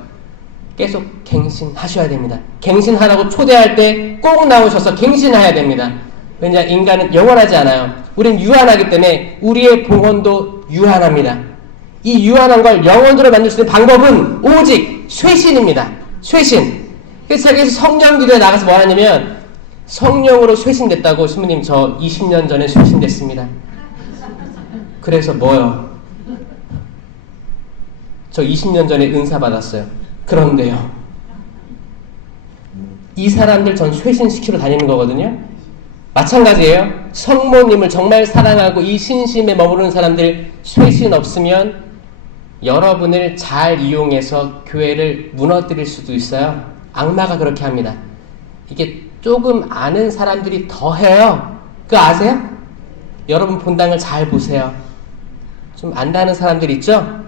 계속 갱신하셔야 됩니다. 갱신하라고 초대할 때 꼭 나오셔서 갱신해야 됩니다. 왜냐? 인간은 영원하지 않아요. 우린 유한하기 때문에 우리의 봉헌도 유한합니다. 이 유한한 걸 영원으로 만들 수 있는 방법은 오직 쇄신입니다. 쇄신. 그래서 제가 성령 기도에 나가서 뭐 하냐면, 성령으로 쇄신됐다고. 신부님, 저 20년 전에 쇄신됐습니다. 그래서 뭐요? 저 20년 전에 은사 받았어요. 그런데요, 이 사람들 전 쇄신시키러 다니는 거거든요. 마찬가지예요. 성모님을 정말 사랑하고 이 신심에 머무르는 사람들 쇄신 없으면 여러분을 잘 이용해서 교회를 무너뜨릴 수도 있어요. 악마가 그렇게 합니다. 이게 조금 아는 사람들이 더 해요. 그거 아세요? 여러분 본당을 잘 보세요. 좀 안다는 사람들 있죠?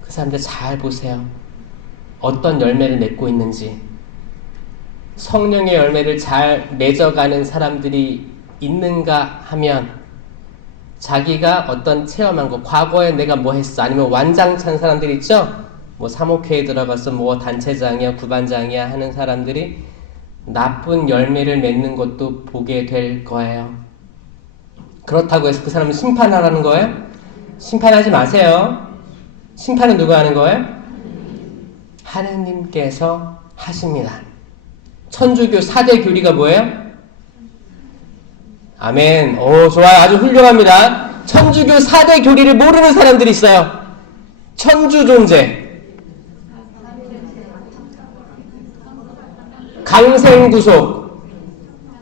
그 사람들 잘 보세요. 어떤 열매를 맺고 있는지. 성령의 열매를 잘 맺어가는 사람들이 있는가 하면, 자기가 어떤 체험한 거, 과거에 내가 뭐 했어, 아니면 완장찬 사람들 있죠? 뭐 사목회에 들어가서 뭐 단체장이야 구반장이야 하는 사람들이 나쁜 열매를 맺는 것도 보게 될 거예요. 그렇다고 해서 그 사람을 심판하라는 거예요? 심판하지 마세요. 심판은 누가 하는 거예요? 하느님께서 하십니다. 천주교 4대 교리가 뭐예요? 아멘. 오, 좋아요. 아주 훌륭합니다. 천주교 4대 교리를 모르는 사람들이 있어요. 천주 존재, 강생구속.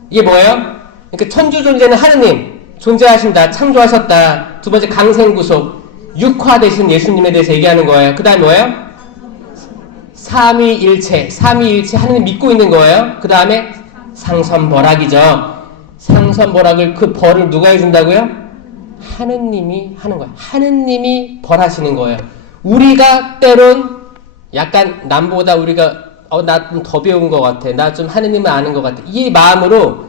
이게 뭐예요? 그러니까 천주 존재는 하느님 존재하신다, 창조하셨다. 두 번째 강생구속, 육화되신 예수님에 대해서 얘기하는 거예요. 그 다음에 뭐예요? 삼위일체, 삼위일체 하느님 믿고 있는 거예요. 그 다음에 상선벌악이죠. 상선벌악을, 그 벌을 누가 해준다고요? 하느님이 하는 거예요. 하느님이 벌하시는 거예요. 우리가 때론 약간 남보다 우리가 나 좀 더 배운 것 같아, 나 좀 하느님을 아는 것 같아, 이 마음으로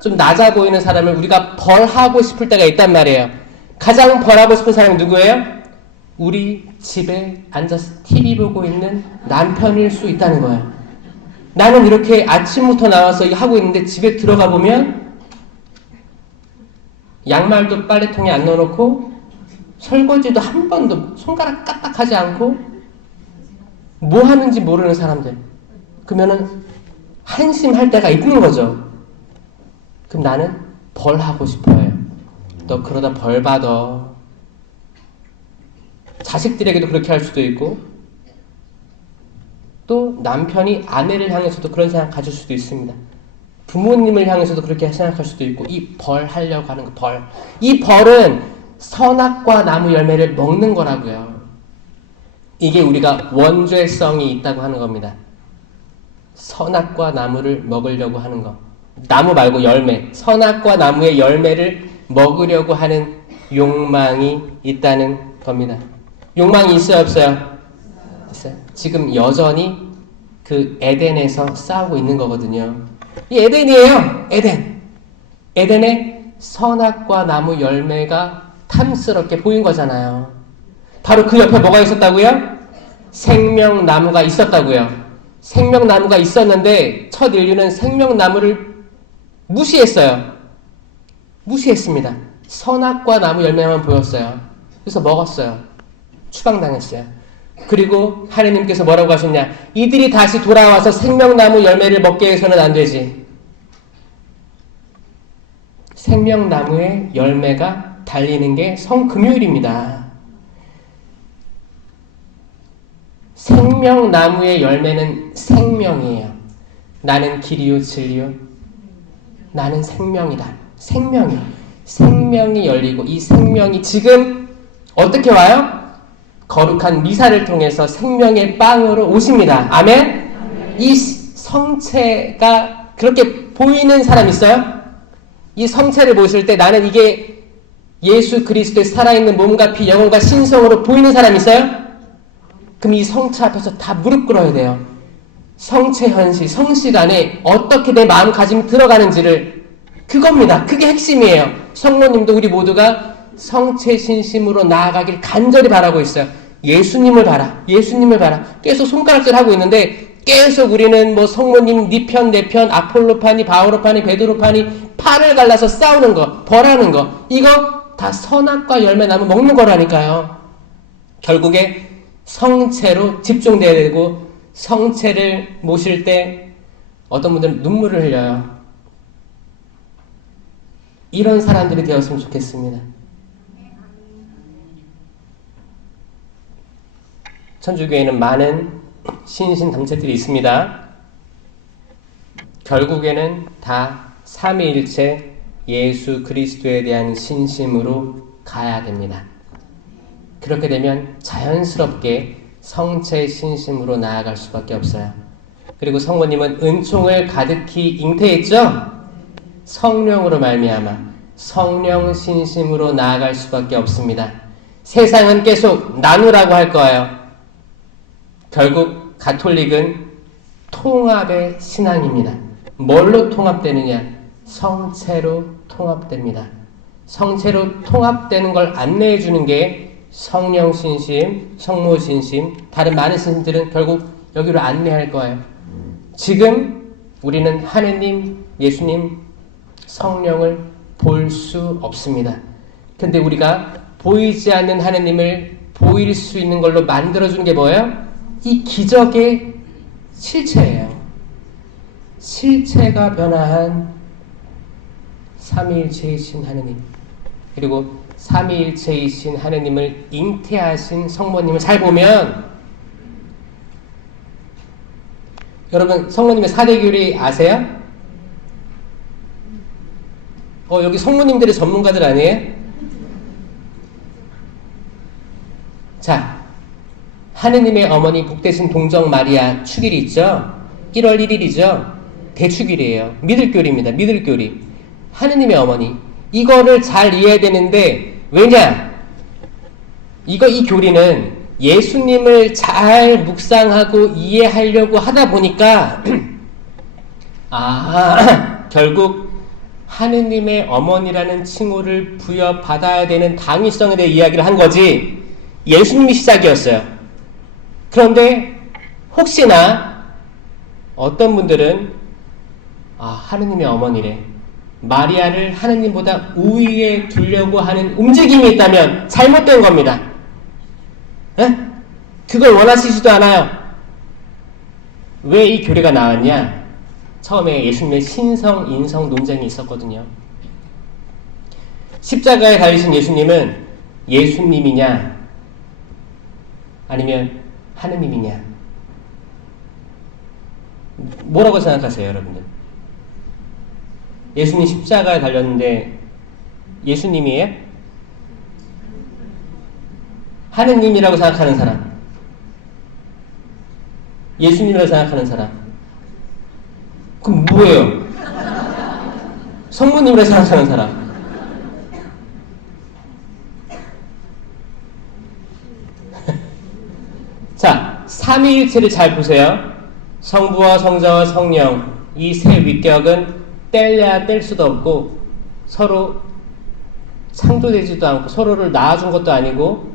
좀 낮아 보이는 사람을 우리가 벌하고 싶을 때가 있단 말이에요. 가장 벌하고 싶은 사람이 누구예요? 우리 집에 앉아서 TV 보고 있는 남편일 수 있다는 거예요. 나는 이렇게 아침부터 나와서 하고 있는데 집에 들어가 보면 양말도 빨래통에 안 넣어놓고 설거지도 한 번도 손가락 까딱하지 않고 뭐 하는지 모르는 사람들. 그러면은 한심할 때가 있는 거죠. 그럼 나는 벌하고 싶어요. 너 그러다 벌 받아. 자식들에게도 그렇게 할 수도 있고 또 남편이 아내를 향해서도 그런 생각 가질 수도 있습니다. 부모님을 향해서도 그렇게 생각할 수도 있고 이 벌 하려고 하는 거 벌. 이 벌은 선악과 나무 열매를 먹는 거라고요. 이게 우리가 원죄성이 있다고 하는 겁니다. 선악과 나무를 먹으려고 하는 거. 나무 말고 열매. 선악과 나무의 열매를 먹으려고 하는 욕망이 있다는 겁니다. 욕망이 있어요, 없어요? 있어요. 지금 여전히 그 에덴에서 싸우고 있는 거거든요. 이 에덴이에요. 에덴. 에덴에 선악과 나무 열매가 탐스럽게 보인 거잖아요. 바로 그 옆에 뭐가 있었다고요? 생명나무가 있었다고요. 생명나무가 있었는데 첫 인류는 생명나무를 무시했어요. 무시했습니다. 선악과 나무 열매만 보였어요. 그래서 먹었어요. 추방당했어요. 그리고 하느님께서 뭐라고 하셨냐? 이들이 다시 돌아와서 생명나무 열매를 먹게 해서는 안 되지. 생명나무의 열매가 달리는 게 성금요일입니다. 생명나무의 열매는 생명이에요. 나는 길이요 진리요. 나는 생명이다. 생명이. 생명이 열리고 이 생명이 지금 어떻게 와요? 거룩한 미사를 통해서 생명의 빵으로 오십니다. 아멘? 이 성체가 그렇게 보이는 사람 있어요? 이 성체를 보실 때 나는 이게 예수 그리스도의 살아있는 몸과 피, 영혼과 신성으로 보이는 사람 있어요? 그럼 이 성체 앞에서 다 무릎 꿇어야 돼요. 성체 현시, 성식 안에 어떻게 내 마음가짐이 들어가는지를 그겁니다. 그게 핵심이에요. 성모님도 우리 모두가 성체 신심으로 나아가길 간절히 바라고 있어요. 예수님을 봐라. 예수님을 봐라. 계속 손가락질 하고 있는데 계속 우리는 뭐 성모님 네 편, 내 편, 아폴로파니, 바오로파니, 베드로파니 팔을 갈라서 싸우는 거, 벌하는 거 이거 다 선악과 열매 나무 먹는 거라니까요. 결국에 성체로 집중돼야 되고 성체를 모실 때 어떤 분들은 눈물을 흘려요. 이런 사람들이 되었으면 좋겠습니다. 천주교에는 많은 신신당체들이 있습니다. 결국에는 다 삼위일체 예수 그리스도에 대한 신심으로 가야 됩니다. 그렇게 되면 자연스럽게 성체 신심으로 나아갈 수밖에 없어요. 그리고 성모님은 은총을 가득히 잉태했죠? 성령으로 말미암아 성령 신심으로 나아갈 수밖에 없습니다. 세상은 계속 나누라고 할 거예요. 결국 가톨릭은 통합의 신앙입니다. 뭘로 통합되느냐? 성체로 통합됩니다. 성체로 통합되는 걸 안내해 주는 게 성령 신심, 성모 신심, 다른 많은 신심들은 결국 여기로 안내할 거예요. 지금 우리는 하느님, 예수님, 성령을 볼 수 없습니다. 근데 우리가 보이지 않는 하느님을 보일 수 있는 걸로 만들어주는 게 뭐예요? 이 기적의 실체예요. 실체가 변화한 삼위일체이신 하느님, 그리고 삼위일체이신 하느님을 잉태하신 성모님을 잘 보면 여러분 성모님의 사대교리 아세요? 여기 성모님들이 전문가들 아니에요? 자, 하느님의 어머니 복되신 동정 마리아 축일이 있죠? 1월 1일이죠? 대축일이에요. 믿을교리입니다. 믿을교리. 하느님의 어머니. 이거를 잘 이해해야 되는데 왜냐? 이 교리는 예수님을 잘 묵상하고 이해하려고 하다 보니까 결국 하느님의 어머니라는 칭호를 부여받아야 되는 당위성에 대해 이야기를 한 거지 예수님이 시작이었어요. 그런데 혹시나 어떤 분들은 하느님의 어머니래, 마리아를 하느님보다 우위에 두려고 하는 움직임이 있다면 잘못된 겁니다. 에? 그걸 원하시지도 않아요. 왜 이 교리가 나왔냐? 처음에 예수님의 신성, 인성 논쟁이 있었거든요. 십자가에 달리신 예수님은 예수님이냐 아니면 하느님이냐? 뭐라고 생각하세요, 여러분들? 예수님 십자가에 달렸는데 예수님이에요? 하느님이라고 생각하는 사람? 예수님이라고 생각하는 사람? 그럼 뭐예요? 성모님이라고 생각하는 사람? 자, 삼위일체를 잘 보세요. 성부와 성자와 성령, 이 세 위격은 뗄래야 뗄 수도 없고 서로 창조되지도 않고 서로를 낳아준 것도 아니고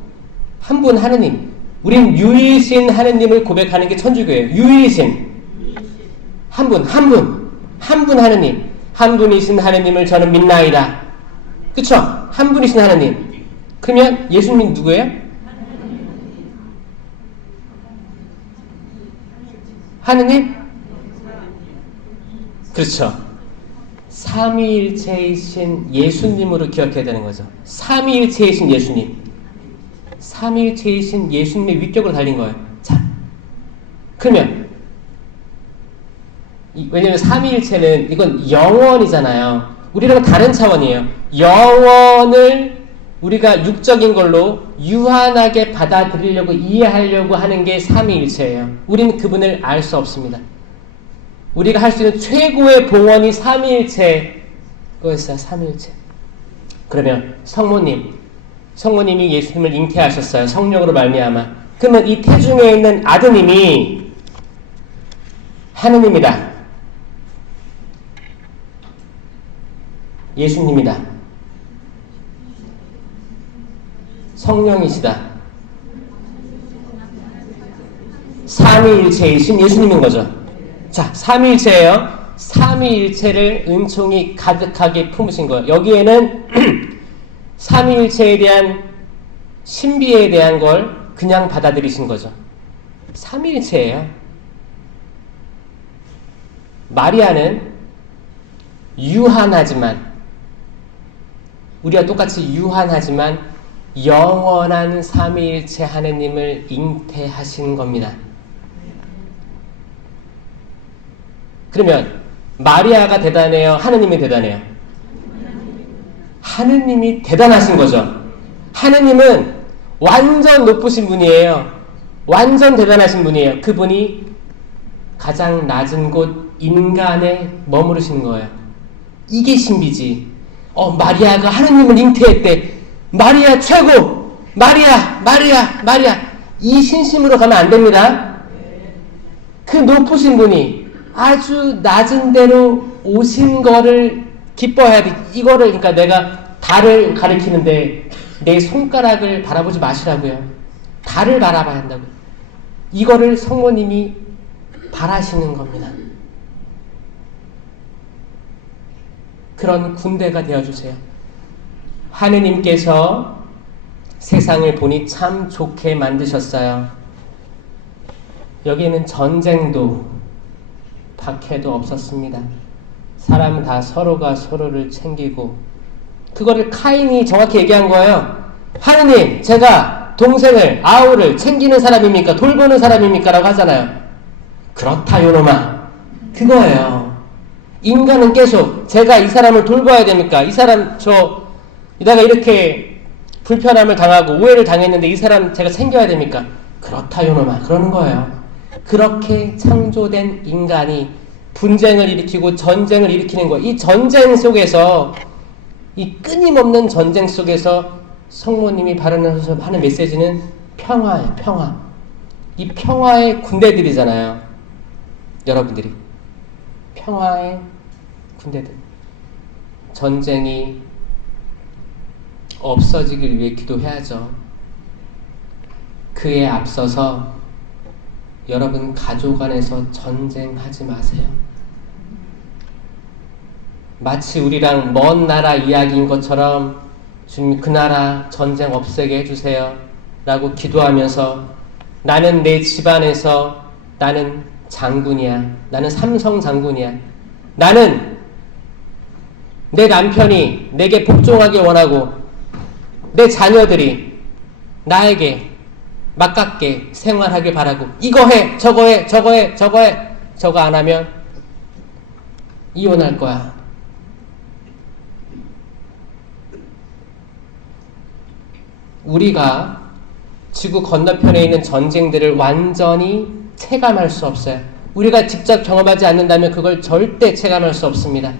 한 분 하느님, 우린 유일신 하느님을 고백하는 게 천주교예요. 유일신, 한 분 하느님, 한 분이신 하느님을 저는 믿나이다. 그쵸? 한 분이신 하느님. 그러면 예수님 누구예요? 하느님? 그렇죠. 삼위일체이신 예수님으로 기억해야 되는 거죠. 삼위일체이신 예수님. 삼위일체이신 예수님의 위격으로 달린 거예요. 자, 그러면 왜냐면 삼위일체는 이건 영원이잖아요. 우리랑 다른 차원이에요. 영원을 우리가 육적인 걸로 유한하게 받아들이려고 이해하려고 하는 게 삼위일체예요. 우리는 그분을 알 수 없습니다. 우리가 할 수 있는 최고의 봉헌이 삼위일체 그거였어요. 삼위일체. 그러면 성모님이 예수님을 잉태하셨어요. 성령으로 말미암아. 그러면 이 태중에 있는 아드님이 하느님이다. 예수님이다. 성령이시다. 삼위일체이신 예수님인 거죠. 자, 삼위일체예요. 삼위일체를 은총이 가득하게 품으신 거예요. 여기에는 삼위일체에 대한 신비에 대한 걸 그냥 받아들이신 거죠. 삼위일체예요. 마리아는 유한하지만, 우리와 똑같이 유한하지만 영원한 삼위일체 하느님을 잉태하신 겁니다. 그러면 마리아가 대단해요? 하느님이 대단해요? 하느님이 대단하신 거죠. 하느님은 완전 높으신 분이에요. 완전 대단하신 분이에요. 그분이 가장 낮은 곳 인간에 머무르시는 거예요. 이게 신비지. 마리아가 하느님을 잉태했대. 마리아 최고! 마리아! 이 신심으로 가면 안 됩니다. 그 높으신 분이 아주 낮은 데로 오신 거를 기뻐해야 돼. 이거를, 그러니까 내가 달을 가리키는데 내 손가락을 바라보지 마시라고요. 달을 바라봐야 한다고. 이거를 성모님이 바라시는 겁니다. 그런 군대가 되어주세요. 하느님께서 세상을 보니 참 좋게 만드셨어요. 여기에는 전쟁도 박해도 없었습니다. 사람은 다 서로가 서로를 챙기고, 그거를 카인이 정확히 얘기한 거예요. 하느님, 제가 동생을, 아우를 챙기는 사람입니까? 돌보는 사람입니까? 라고 하잖아요. 그렇다 요놈아. 그거예요. 인간은 계속 제가 이 사람을 돌봐야 됩니까? 이 사람 내가 이렇게 불편함을 당하고 오해를 당했는데 이 사람 제가 챙겨야 됩니까? 그렇다 요놈아. 그러는 거예요. 그렇게 창조된 인간이 분쟁을 일으키고 전쟁을 일으키는 거예요. 이 전쟁 속에서, 이 끊임없는 전쟁 속에서 성모님이 발언해서 하는 메시지는 평화예요. 평화. 이 평화의 군대들이잖아요. 여러분들이 평화의 군대들. 전쟁이 없어지길 위해 기도해야죠. 그에 앞서서 여러분 가족 안에서 전쟁하지 마세요. 마치 우리랑 먼 나라 이야기인 것처럼 주님 그 나라 전쟁 없애게 해주세요 라고 기도하면서 나는 내 집안에서 나는 장군이야. 나는 삼성 장군이야. 나는 내 남편이 내게 복종하길 원하고 내 자녀들이 나에게 막깝게 생활하길 바라고 이거 해 저거 해 저거 해 저거 해 저거 안 하면 이혼할 거야. 우리가 지구 건너편에 있는 전쟁들을 완전히 체감할 수 없어요. 우리가 직접 경험하지 않는다면 그걸 절대 체감할 수 없습니다.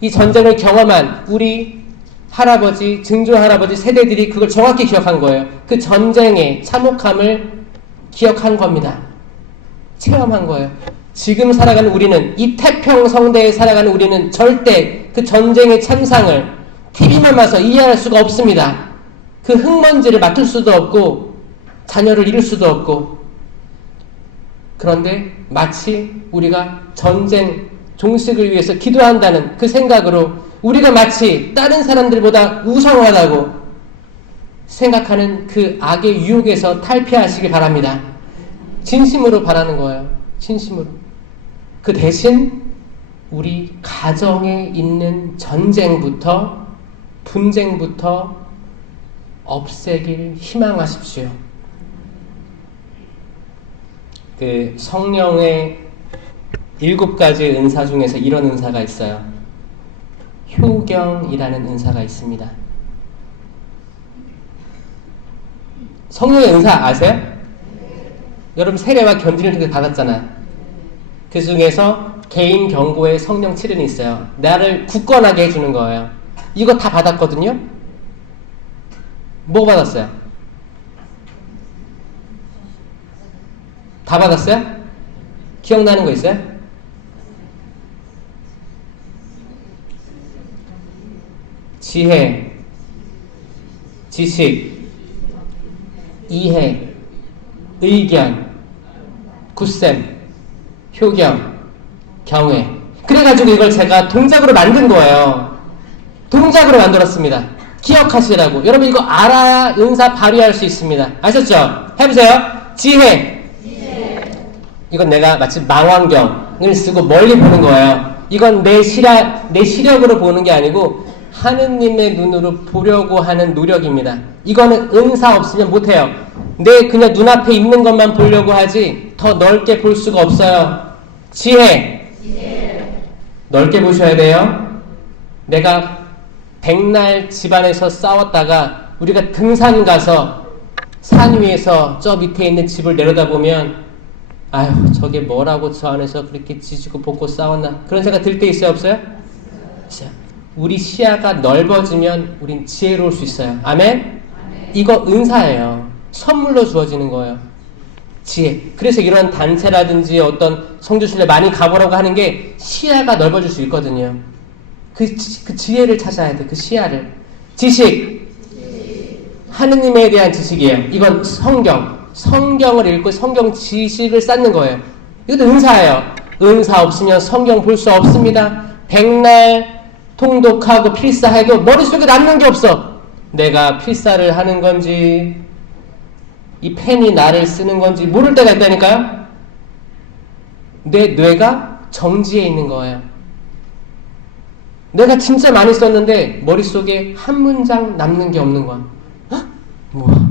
이 전쟁을 경험한 우리 할아버지, 증조할아버지 세대들이 그걸 정확히 기억한 거예요. 그 전쟁의 참혹함을 기억한 겁니다. 체험한 거예요. 지금 살아가는 우리는, 이 태평성대에 살아가는 우리는 절대 그 전쟁의 참상을 TV만 봐서 이해할 수가 없습니다. 그 흙먼지를 맡을 수도 없고 자녀를 잃을 수도 없고. 그런데 마치 우리가 전쟁 종식을 위해서 기도한다는 그 생각으로 우리가 마치 다른 사람들보다 우상하다고 생각하는 그 악의 유혹에서 탈피하시기 바랍니다. 진심으로 바라는 거예요. 진심으로. 그 대신 우리 가정에 있는 전쟁부터, 분쟁부터 없애길 희망하십시오. 그 성령의 7가지 은사 중에서 이런 은사가 있어요. 효경이라는 은사가 있습니다. 성령의 은사 아세요? 여러분 세례와 견진을 받았잖아. 그 중에서 개인 경고에 성령 칠은이 있어요. 나를 굳건하게 해주는 거예요. 이거 다 받았거든요. 뭐 받았어요? 다 받았어요? 기억나는 거 있어요? 지혜, 지식, 이해, 의견, 굳셈, 효경, 경외. 그래가지고 이걸 제가 동작으로 만든 거예요. 동작으로 만들었습니다. 기억하시라고. 여러분 이거 알아야 은사 발휘할 수 있습니다. 아셨죠? 해보세요. 지혜. 이건 내가 마치 망원경을 쓰고 멀리 보는 거예요. 이건 내 시력으로 보는 게 아니고 하느님의 눈으로 보려고 하는 노력입니다. 이거는 은사 없으면 못해요. 내 그냥 눈앞에 있는 것만 보려고 하지 더 넓게 볼 수가 없어요. 지혜. 넓게 보셔야 돼요. 내가 백날 집안에서 싸웠다가 우리가 등산 가서 산 위에서 저 밑에 있는 집을 내려다보면 아유 저게 뭐라고 저 안에서 그렇게 지지고 볶고 싸웠나 그런 생각 들 때 있어요 없어요? 우리 시야가 넓어지면 우린 지혜로울 수 있어요. 아멘? 이거 은사예요. 선물로 주어지는 거예요. 지혜. 그래서 이런 단체라든지 어떤 성교실에 많이 가보라고 하는 게 시야가 넓어질 수 있거든요. 그 지혜를 찾아야 돼. 그 시야를. 지식. 하느님에 대한 지식이에요. 이건 성경을 읽고 성경 지식을 쌓는 거예요. 이것도 은사예요. 은사 없으면 성경 볼 수 없습니다. 백날 통독하고 필사해도 머릿속에 남는 게 없어. 내가 필사를 하는 건지 이 펜이 나를 쓰는 건지 모를 때가 있다니까요. 내 뇌가 정지해 있는 거예요. 내가 진짜 많이 썼는데 머릿속에 한 문장 남는 게 없는 거야. 헉? 뭐야?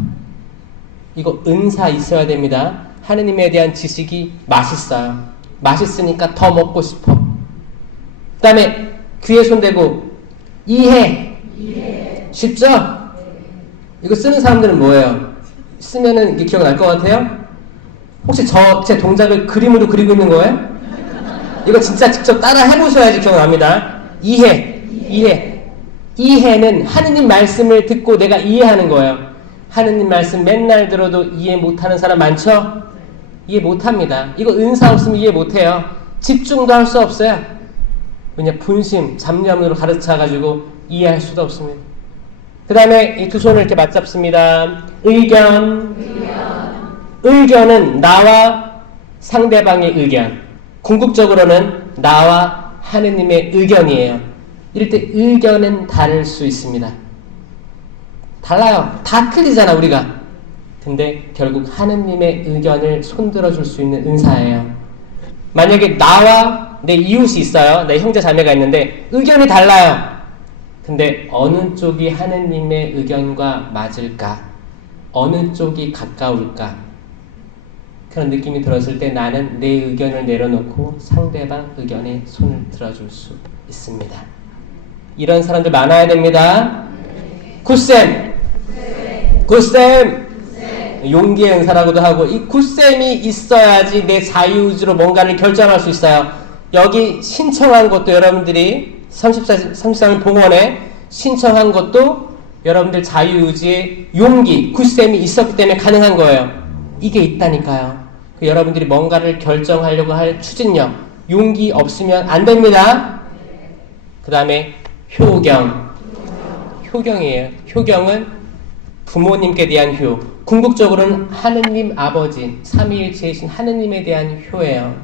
이거 은사 있어야 됩니다. 하느님에 대한 지식이 맛있어요. 맛있으니까 더 먹고 싶어. 그 다음에 귀에 손대고 이해. 쉽죠? 이거 쓰는 사람들은 뭐예요? 쓰면은 이게 기억날 것 같아요? 혹시 제 동작을 그림으로 그리고 있는 거예요? 이거 진짜 직접 따라 해보셔야지 기억납니다. 이해는 하느님 말씀을 듣고 내가 이해하는 거예요. 하느님 말씀 맨날 들어도 이해 못하는 사람 많죠? 이해 못합니다. 이거 은사 없으면 이해 못해요. 집중도 할 수 없어요. 왜냐 분심, 잡념으로 가르쳐가지고 이해할 수도 없습니다. 그 다음에 이 두 손을 이렇게 맞잡습니다. 의견. 의견은 나와 상대방의 의견, 궁극적으로는 나와 하느님의 의견이에요. 이럴 때 의견은 다를 수 있습니다. 달라요. 다 틀리잖아 우리가. 근데 결국 하느님의 의견을 손들어 줄 수 있는 은사예요. 만약에 나와 내 이웃이 있어요. 내 형제 자매가 있는데 의견이 달라요. 근데 어느 쪽이 하느님의 의견과 맞을까? 어느 쪽이 가까울까? 그런 느낌이 들었을 때 나는 내 의견을 내려놓고 상대방 의견에 손을 들어줄 수 있습니다. 이런 사람들 많아야 됩니다. 굿쌤! 굿쌤! 용기의 은사라고도 하고 이 굿쌤이 있어야지 내 자유의지로 뭔가를 결정할 수 있어요. 여기 신청한 것도 여러분들이 33일 봉헌에 신청한 것도 여러분들 자유의지의 용기, 굿쌤이 있었기 때문에 가능한 거예요. 이게 있다니까요. 여러분들이 뭔가를 결정하려고 할 추진력, 용기 없으면 안 됩니다. 그 다음에 효경. 효경이에요. 효경은 부모님께 대한 효. 궁극적으로는 하느님 아버지, 삼위일체이신 하느님에 대한 효예요.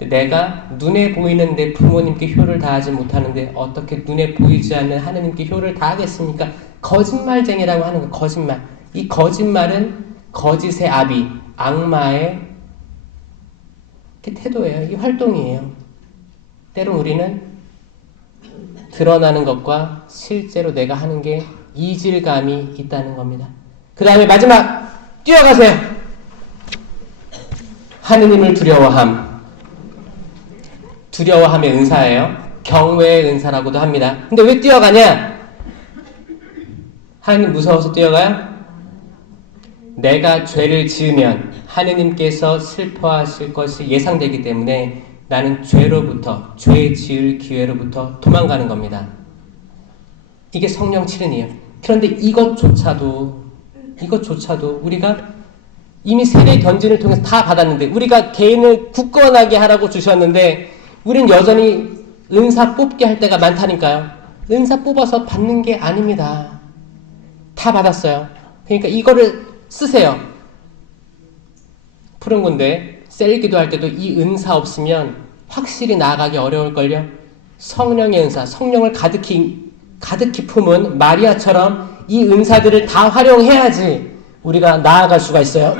내가 눈에 보이는 내 부모님께 효를 다하지 못하는데 어떻게 눈에 보이지 않는 하느님께 효를 다하겠습니까? 거짓말쟁이라고 하는 거, 거짓말. 이 거짓말은 거짓의 아비, 악마의 태도예요. 이 활동이에요. 때론 우리는 드러나는 것과 실제로 내가 하는 게 이질감이 있다는 겁니다. 그 다음에 마지막 뛰어가세요. 하느님을 두려워함. 두려워함의 은사예요. 경외의 은사라고도 합니다. 근데 왜 뛰어가냐? 하느님 무서워서 뛰어가요? 내가 죄를 지으면 하느님께서 슬퍼하실 것이 예상되기 때문에 나는 죄로부터, 죄 지을 기회로부터 도망가는 겁니다. 이게 성령 칠은이에요. 그런데 이것조차도 우리가 이미 세례 견진을 통해서 다 받았는데, 우리가 개인을 굳건하게 하라고 주셨는데 우린 여전히 은사 뽑게 할 때가 많다니까요. 은사 뽑아서 받는 게 아닙니다. 다 받았어요. 그러니까 이거를 쓰세요. 푸른 군대 셀 기도할 때도 이 은사 없으면 확실히 나아가기 어려울걸요. 성령의 은사, 성령을 가득히 품은 마리아처럼 이 은사들을 다 활용해야지 우리가 나아갈 수가 있어요.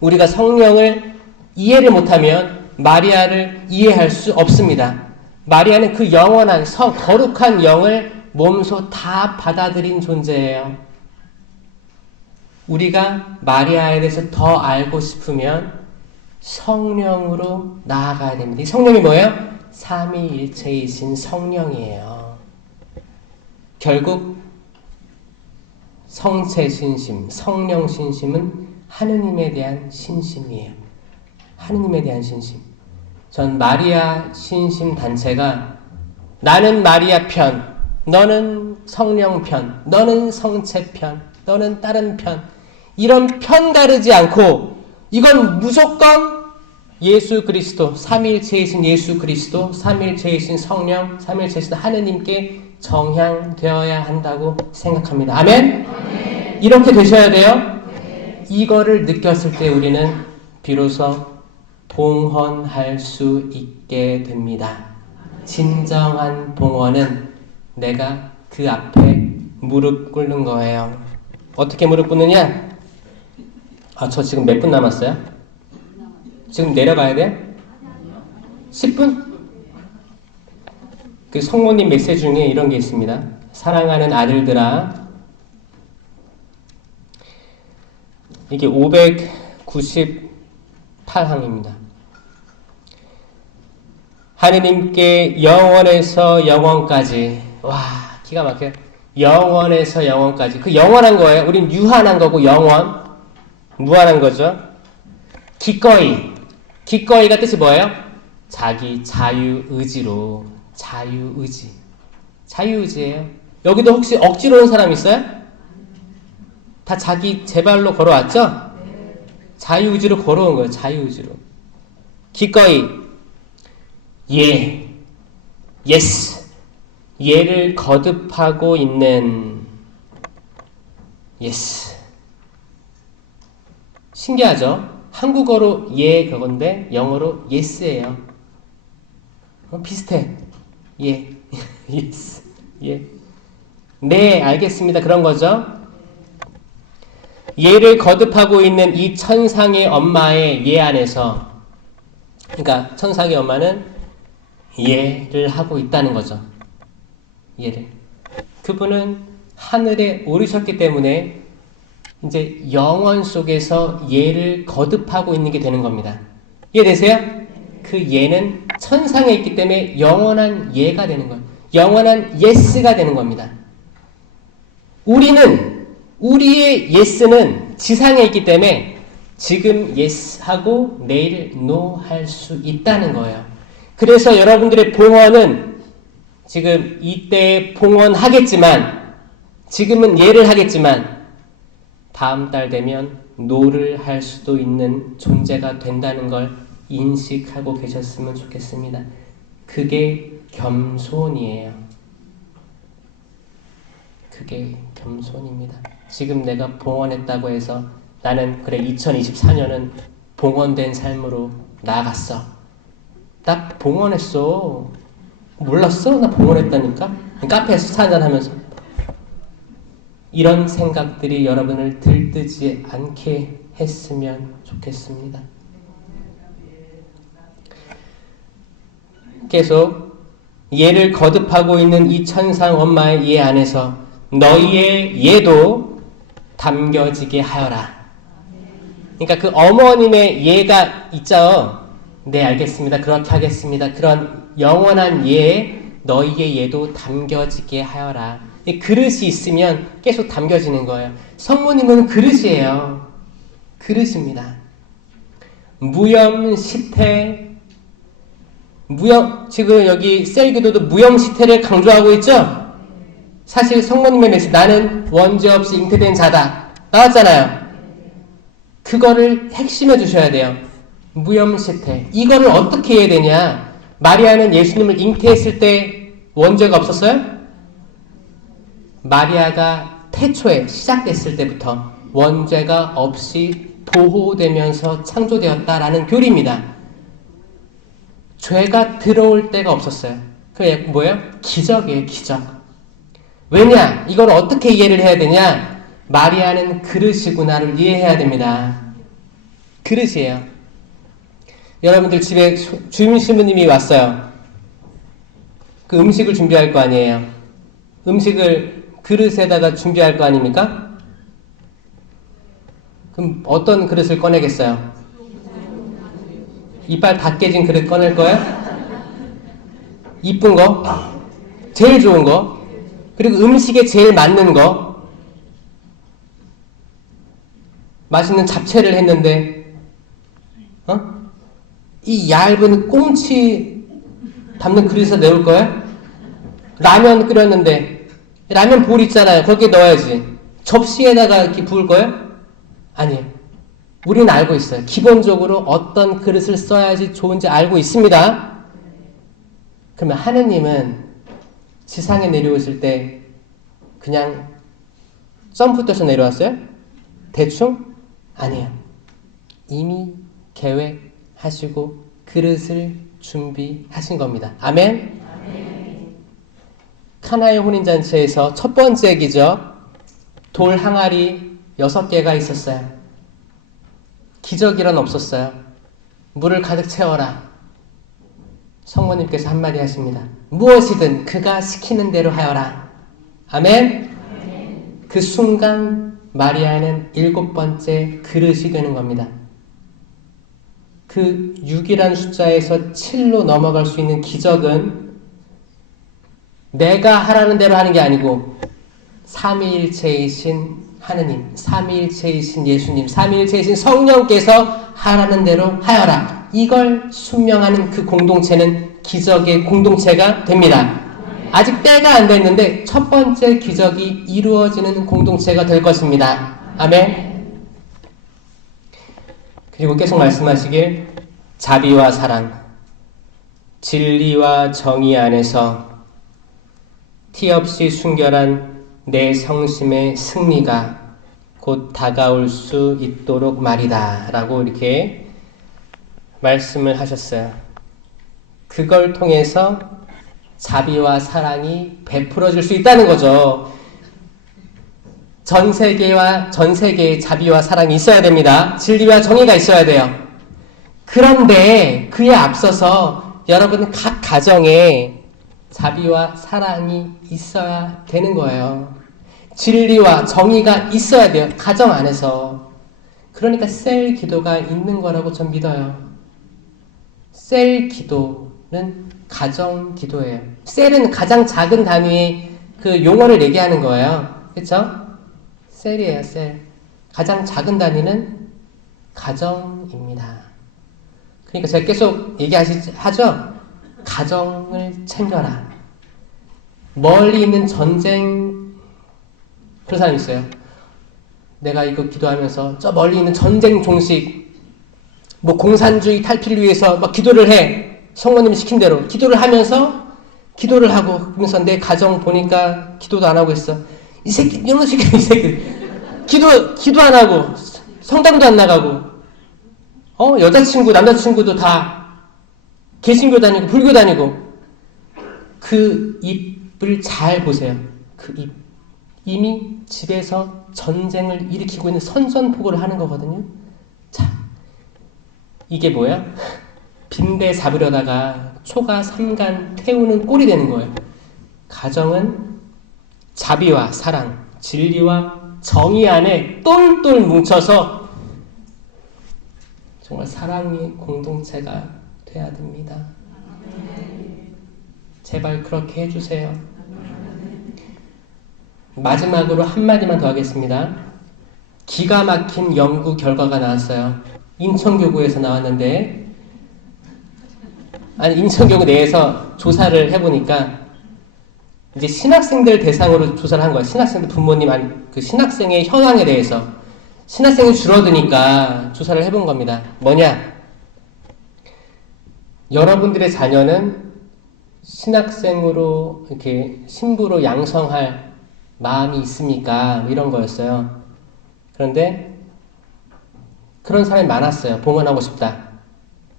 우리가 성령을 이해를 못하면 마리아를 이해할 수 없습니다. 마리아는 그 영원한 거룩한 영을 몸소 다 받아들인 존재예요. 우리가 마리아에 대해서 더 알고 싶으면 성령으로 나아가야 됩니다. 이 성령이 뭐예요? 삼위일체이신 성령이에요. 결국 성체 신심, 성령 신심은 하느님에 대한 신심이에요. 하느님에 대한 신심. 전 마리아 신심 단체가 나는 마리아 편, 너는 성령 편, 너는 성체 편, 너는 다른 편, 이런 편 가르지 않고 이건 무조건 예수 그리스도, 삼위일체이신 예수 그리스도, 삼위일체이신 성령, 삼위일체이신 하느님께 정향되어야 한다고 생각합니다. 아멘? 아멘. 이렇게 되셔야 돼요. 네. 이거를 느꼈을 때 우리는 비로소 봉헌할 수 있게 됩니다. 진정한 봉헌은 내가 그 앞에 무릎 꿇는 거예요. 어떻게 무릎 꿇느냐? 저 지금 몇 분 남았어요? 지금 내려가야 돼? 10분? 그 성모님 메시지 중에 이런 게 있습니다. 사랑하는 아들들아, 이게 598항입니다. 하느님께 영원에서 영원까지, 와 기가 막혀요. 영원에서 영원까지. 그 영원한 거예요. 우린 유한한 거고 영원, 무한한 거죠. 기꺼이가 뜻이 뭐예요? 자기 자유의지로. 자유의지예요. 여기도 혹시 억지로 온 사람 있어요? 다 자기 제 발로 걸어왔죠? 자유의지로 걸어온 거예요. 자유의지로. 기꺼이. 예스. 예를 거듭하고 있는 예스. 신기하죠? 한국어로 예 그건데 영어로 yes예요. 비슷해. 예. yes. 예. 네, 알겠습니다. 그런 거죠. 예를 거듭하고 있는 이 천상의 엄마의 예 안에서, 그러니까 천상의 엄마는 예를 하고 있다는 거죠. 예를. 그분은 하늘에 오르셨기 때문에 이제 영원 속에서 예를 거듭하고 있는 게 되는 겁니다. 이해되세요? 그 예는 천상에 있기 때문에 영원한 예가 되는 거예요. 영원한 예스가 되는 겁니다. 우리의 예스는 지상에 있기 때문에 지금 예스 하고 내일 노 할 수 있다는 거예요. 그래서 여러분들의 봉헌은 지금 이때 봉헌하겠지만, 지금은 예를 하겠지만 다음 달 되면 노를 할 수도 있는 존재가 된다는 걸 인식하고 계셨으면 좋겠습니다. 그게 겸손이에요. 그게 겸손입니다. 지금 내가 봉헌했다고 해서 나는 그래 2024년은 봉헌된 삶으로 나아갔어. 나 봉헌했어. 몰랐어? 나 봉헌했다니까? 카페에서 차 한잔하면서. 이런 생각들이 여러분을 들뜨지 않게 했으면 좋겠습니다. 계속 예를 거듭하고 있는 이 천상 엄마의 예 안에서 너희의 예도 담겨지게 하여라. 그러니까 그 어머님의 예가 있죠. 네, 알겠습니다. 그렇게 하겠습니다. 그런 영원한 예, 너희의 예도 담겨지게 하여라. 그릇이 있으면 계속 담겨지는 거예요. 성모님은 그릇이에요. 그릇입니다. 무염시태, 지금 여기 셀기도도 무염시태를 강조하고 있죠? 사실 성모님의 메시지, 나는 원죄 없이 잉태된 자다. 나왔잖아요. 그거를 핵심해 주셔야 돼요. 무염시태. 이거를 어떻게 해야 되냐? 마리아는 예수님을 잉태했을 때 원죄가 없었어요? 마리아가 태초에 시작됐을 때부터 원죄가 없이 보호되면서 창조되었다라는 교리입니다. 죄가 들어올 때가 없었어요. 그게 뭐예요? 기적이에요, 기적. 왜냐? 이걸 어떻게 이해를 해야 되냐? 마리아는 그릇이구나를 이해해야 됩니다. 그릇이에요. 여러분들 집에 주임 신부님이 왔어요. 그 음식을 준비할 거 아니에요. 음식을 그릇에다가 준비할 거 아닙니까? 그럼 어떤 그릇을 꺼내겠어요? 이빨 다 깨진 그릇 꺼낼 거예요? 이쁜 거? 제일 좋은 거? 그리고 음식에 제일 맞는 거? 맛있는 잡채를 했는데 이 얇은 꽁치 담는 그릇에 넣을 거예요? 라면 끓였는데 라면 볼 있잖아요. 거기에 넣어야지. 접시에다가 이렇게 부을 거예요? 아니에요. 우리는 알고 있어요. 기본적으로 어떤 그릇을 써야지 좋은지 알고 있습니다. 그러면 하느님은 지상에 내려오실 때 그냥 점프 뛰어서 내려왔어요? 대충? 아니에요. 이미 계획하시고 그릇을 준비하신 겁니다. 아멘? 카나의 혼인잔치에서 첫 번째 기적, 돌 항아리 6개가 있었어요. 기적이란 없었어요. 물을 가득 채워라. 성모님께서 한마디 하십니다. 무엇이든 그가 시키는 대로 하여라. 아멘? 그 순간 마리아는 7번째 그릇이 되는 겁니다. 그 6이라는 숫자에서 7로 넘어갈 수 있는 기적은 내가 하라는 대로 하는 게 아니고 삼위일체이신 하느님, 삼위일체이신 예수님, 삼위일체이신 성령께서 하라는 대로 하여라. 이걸 순명하는 그 공동체는 기적의 공동체가 됩니다. 아직 때가 안 됐는데 첫 번째 기적이 이루어지는 공동체가 될 것입니다. 아멘. 그리고 계속 말씀하시길 자비와 사랑, 진리와 정의 안에서 티 없이 순결한 내 성심의 승리가 곧 다가올 수 있도록 말이다 라고 이렇게 말씀을 하셨어요. 그걸 통해서 자비와 사랑이 베풀어질 수 있다는 거죠. 전 세계의 자비와 사랑이 있어야 됩니다. 진리와 정의가 있어야 돼요. 그런데 그에 앞서서 여러분 각 가정에 자비와 사랑이 있어야 되는 거예요. 진리와 정의가 있어야 돼요. 가정 안에서. 그러니까 셀 기도가 있는 거라고 전 믿어요. 셀 기도는 가정 기도예요. 셀은 가장 작은 단위의 그 용어를 얘기하는 거예요. 그렇죠? 셀이에요, 셀. 가장 작은 단위는 가정입니다. 그러니까 제가 계속 하죠? 가정을 챙겨라. 멀리 있는 전쟁, 그런 사람 있어요. 내가 이거 기도하면서 저 멀리 있는 전쟁 종식, 뭐 공산주의 탈피를 위해서 막 기도를 해. 성모님이 시킨 대로. 기도를 하면서, 기도를 하고, 그러면서 내 가정 보니까 기도도 안 하고 있어. 이 새끼, 이런 새끼, 이 새끼. 기도 안 하고, 성당도 안 나가고, 여자친구, 남자친구도 다 개신교 다니고, 불교 다니고, 그 입을 잘 보세요. 그 입. 이미 집에서 전쟁을 일으키고 있는 선전포고를 하는 거거든요. 자, 이게 뭐야? 빈대 잡으려다가 초가 삼간 태우는 꼴이 되는 거예요. 가정은 자비와 사랑, 진리와 정의 안에 똘똘 뭉쳐서 정말 사랑의 공동체가 돼야 됩니다. 제발 그렇게 해주세요. 마지막으로 한마디만 더 하겠습니다. 기가 막힌 연구 결과가 나왔어요. 인천교구에서 나왔는데, 인천교구 내에서 조사를 해보니까 이제 신학생들 대상으로 조사를 한 거예요. 신학생들 부모님, 그 신학생의 현황에 대해서. 신학생이 줄어드니까 조사를 해본 겁니다. 뭐냐? 여러분들의 자녀는 신학생으로 이렇게 신부로 양성할 마음이 있습니까? 이런 거였어요. 그런데 그런 사람이 많았어요. 봉헌하고 싶다.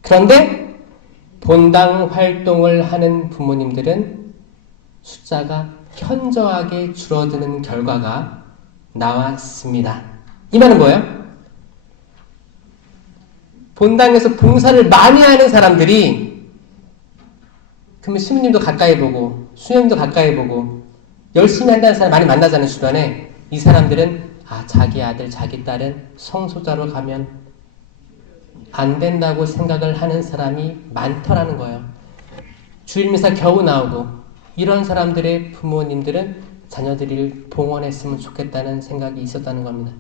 그런데 본당 활동을 하는 부모님들은 숫자가 현저하게 줄어드는 결과가 나왔습니다. 이 말은 뭐예요? 본당에서 봉사를 많이 하는 사람들이, 그러면 시부님도 가까이 보고 수녀님도 가까이 보고 열심히 한다는 사람 많이 만나잖아요. 주변에. 이 사람들은 자기 아들 자기 딸은 성소자로 가면 안 된다고 생각을 하는 사람이 많더라는 거예요. 주일미사 겨우 나오고, 이런 사람들의 부모님들은 자녀들을 봉헌했으면 좋겠다는 생각이 있었다는 겁니다.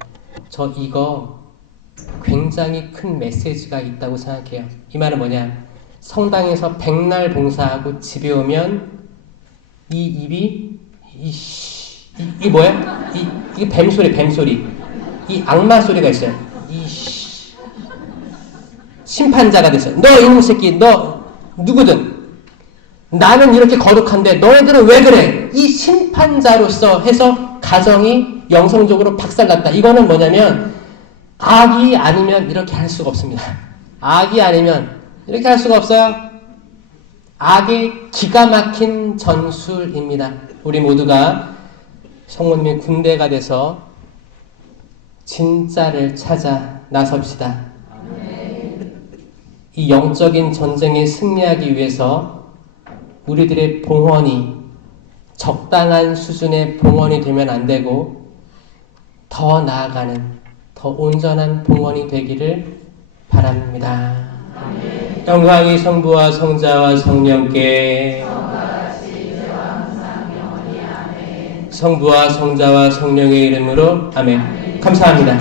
저 이거 굉장히 큰 메시지가 있다고 생각해요. 이 말은 뭐냐? 성당에서 백날 봉사하고 집에 오면 이 입이 이게 뭐야? 이게 뱀소리. 이 악마 소리가 있어요. 심판자가 됐어요. 너 이놈 새끼, 너 누구든 나는 이렇게 거룩한데 너희들은 왜 그래? 이 심판자로서 해서 가정이 영성적으로 박살났다. 이거는 뭐냐면 악이 아니면 이렇게 할 수가 없습니다. 악이 아니면 이렇게 할 수가 없어요. 악의 기가 막힌 전술입니다. 우리 모두가 성모님의 군대가 돼서 진짜를 찾아 나섭시다. 이 영적인 전쟁에 승리하기 위해서 우리들의 봉헌이 적당한 수준의 봉헌이 되면 안 되고 더 나아가는 더 온전한 봉헌이 되기를 바랍니다. 영광이 성부와 성자와 성령께, 성부와 성자와 성령의 이름으로 아멘. 감사합니다.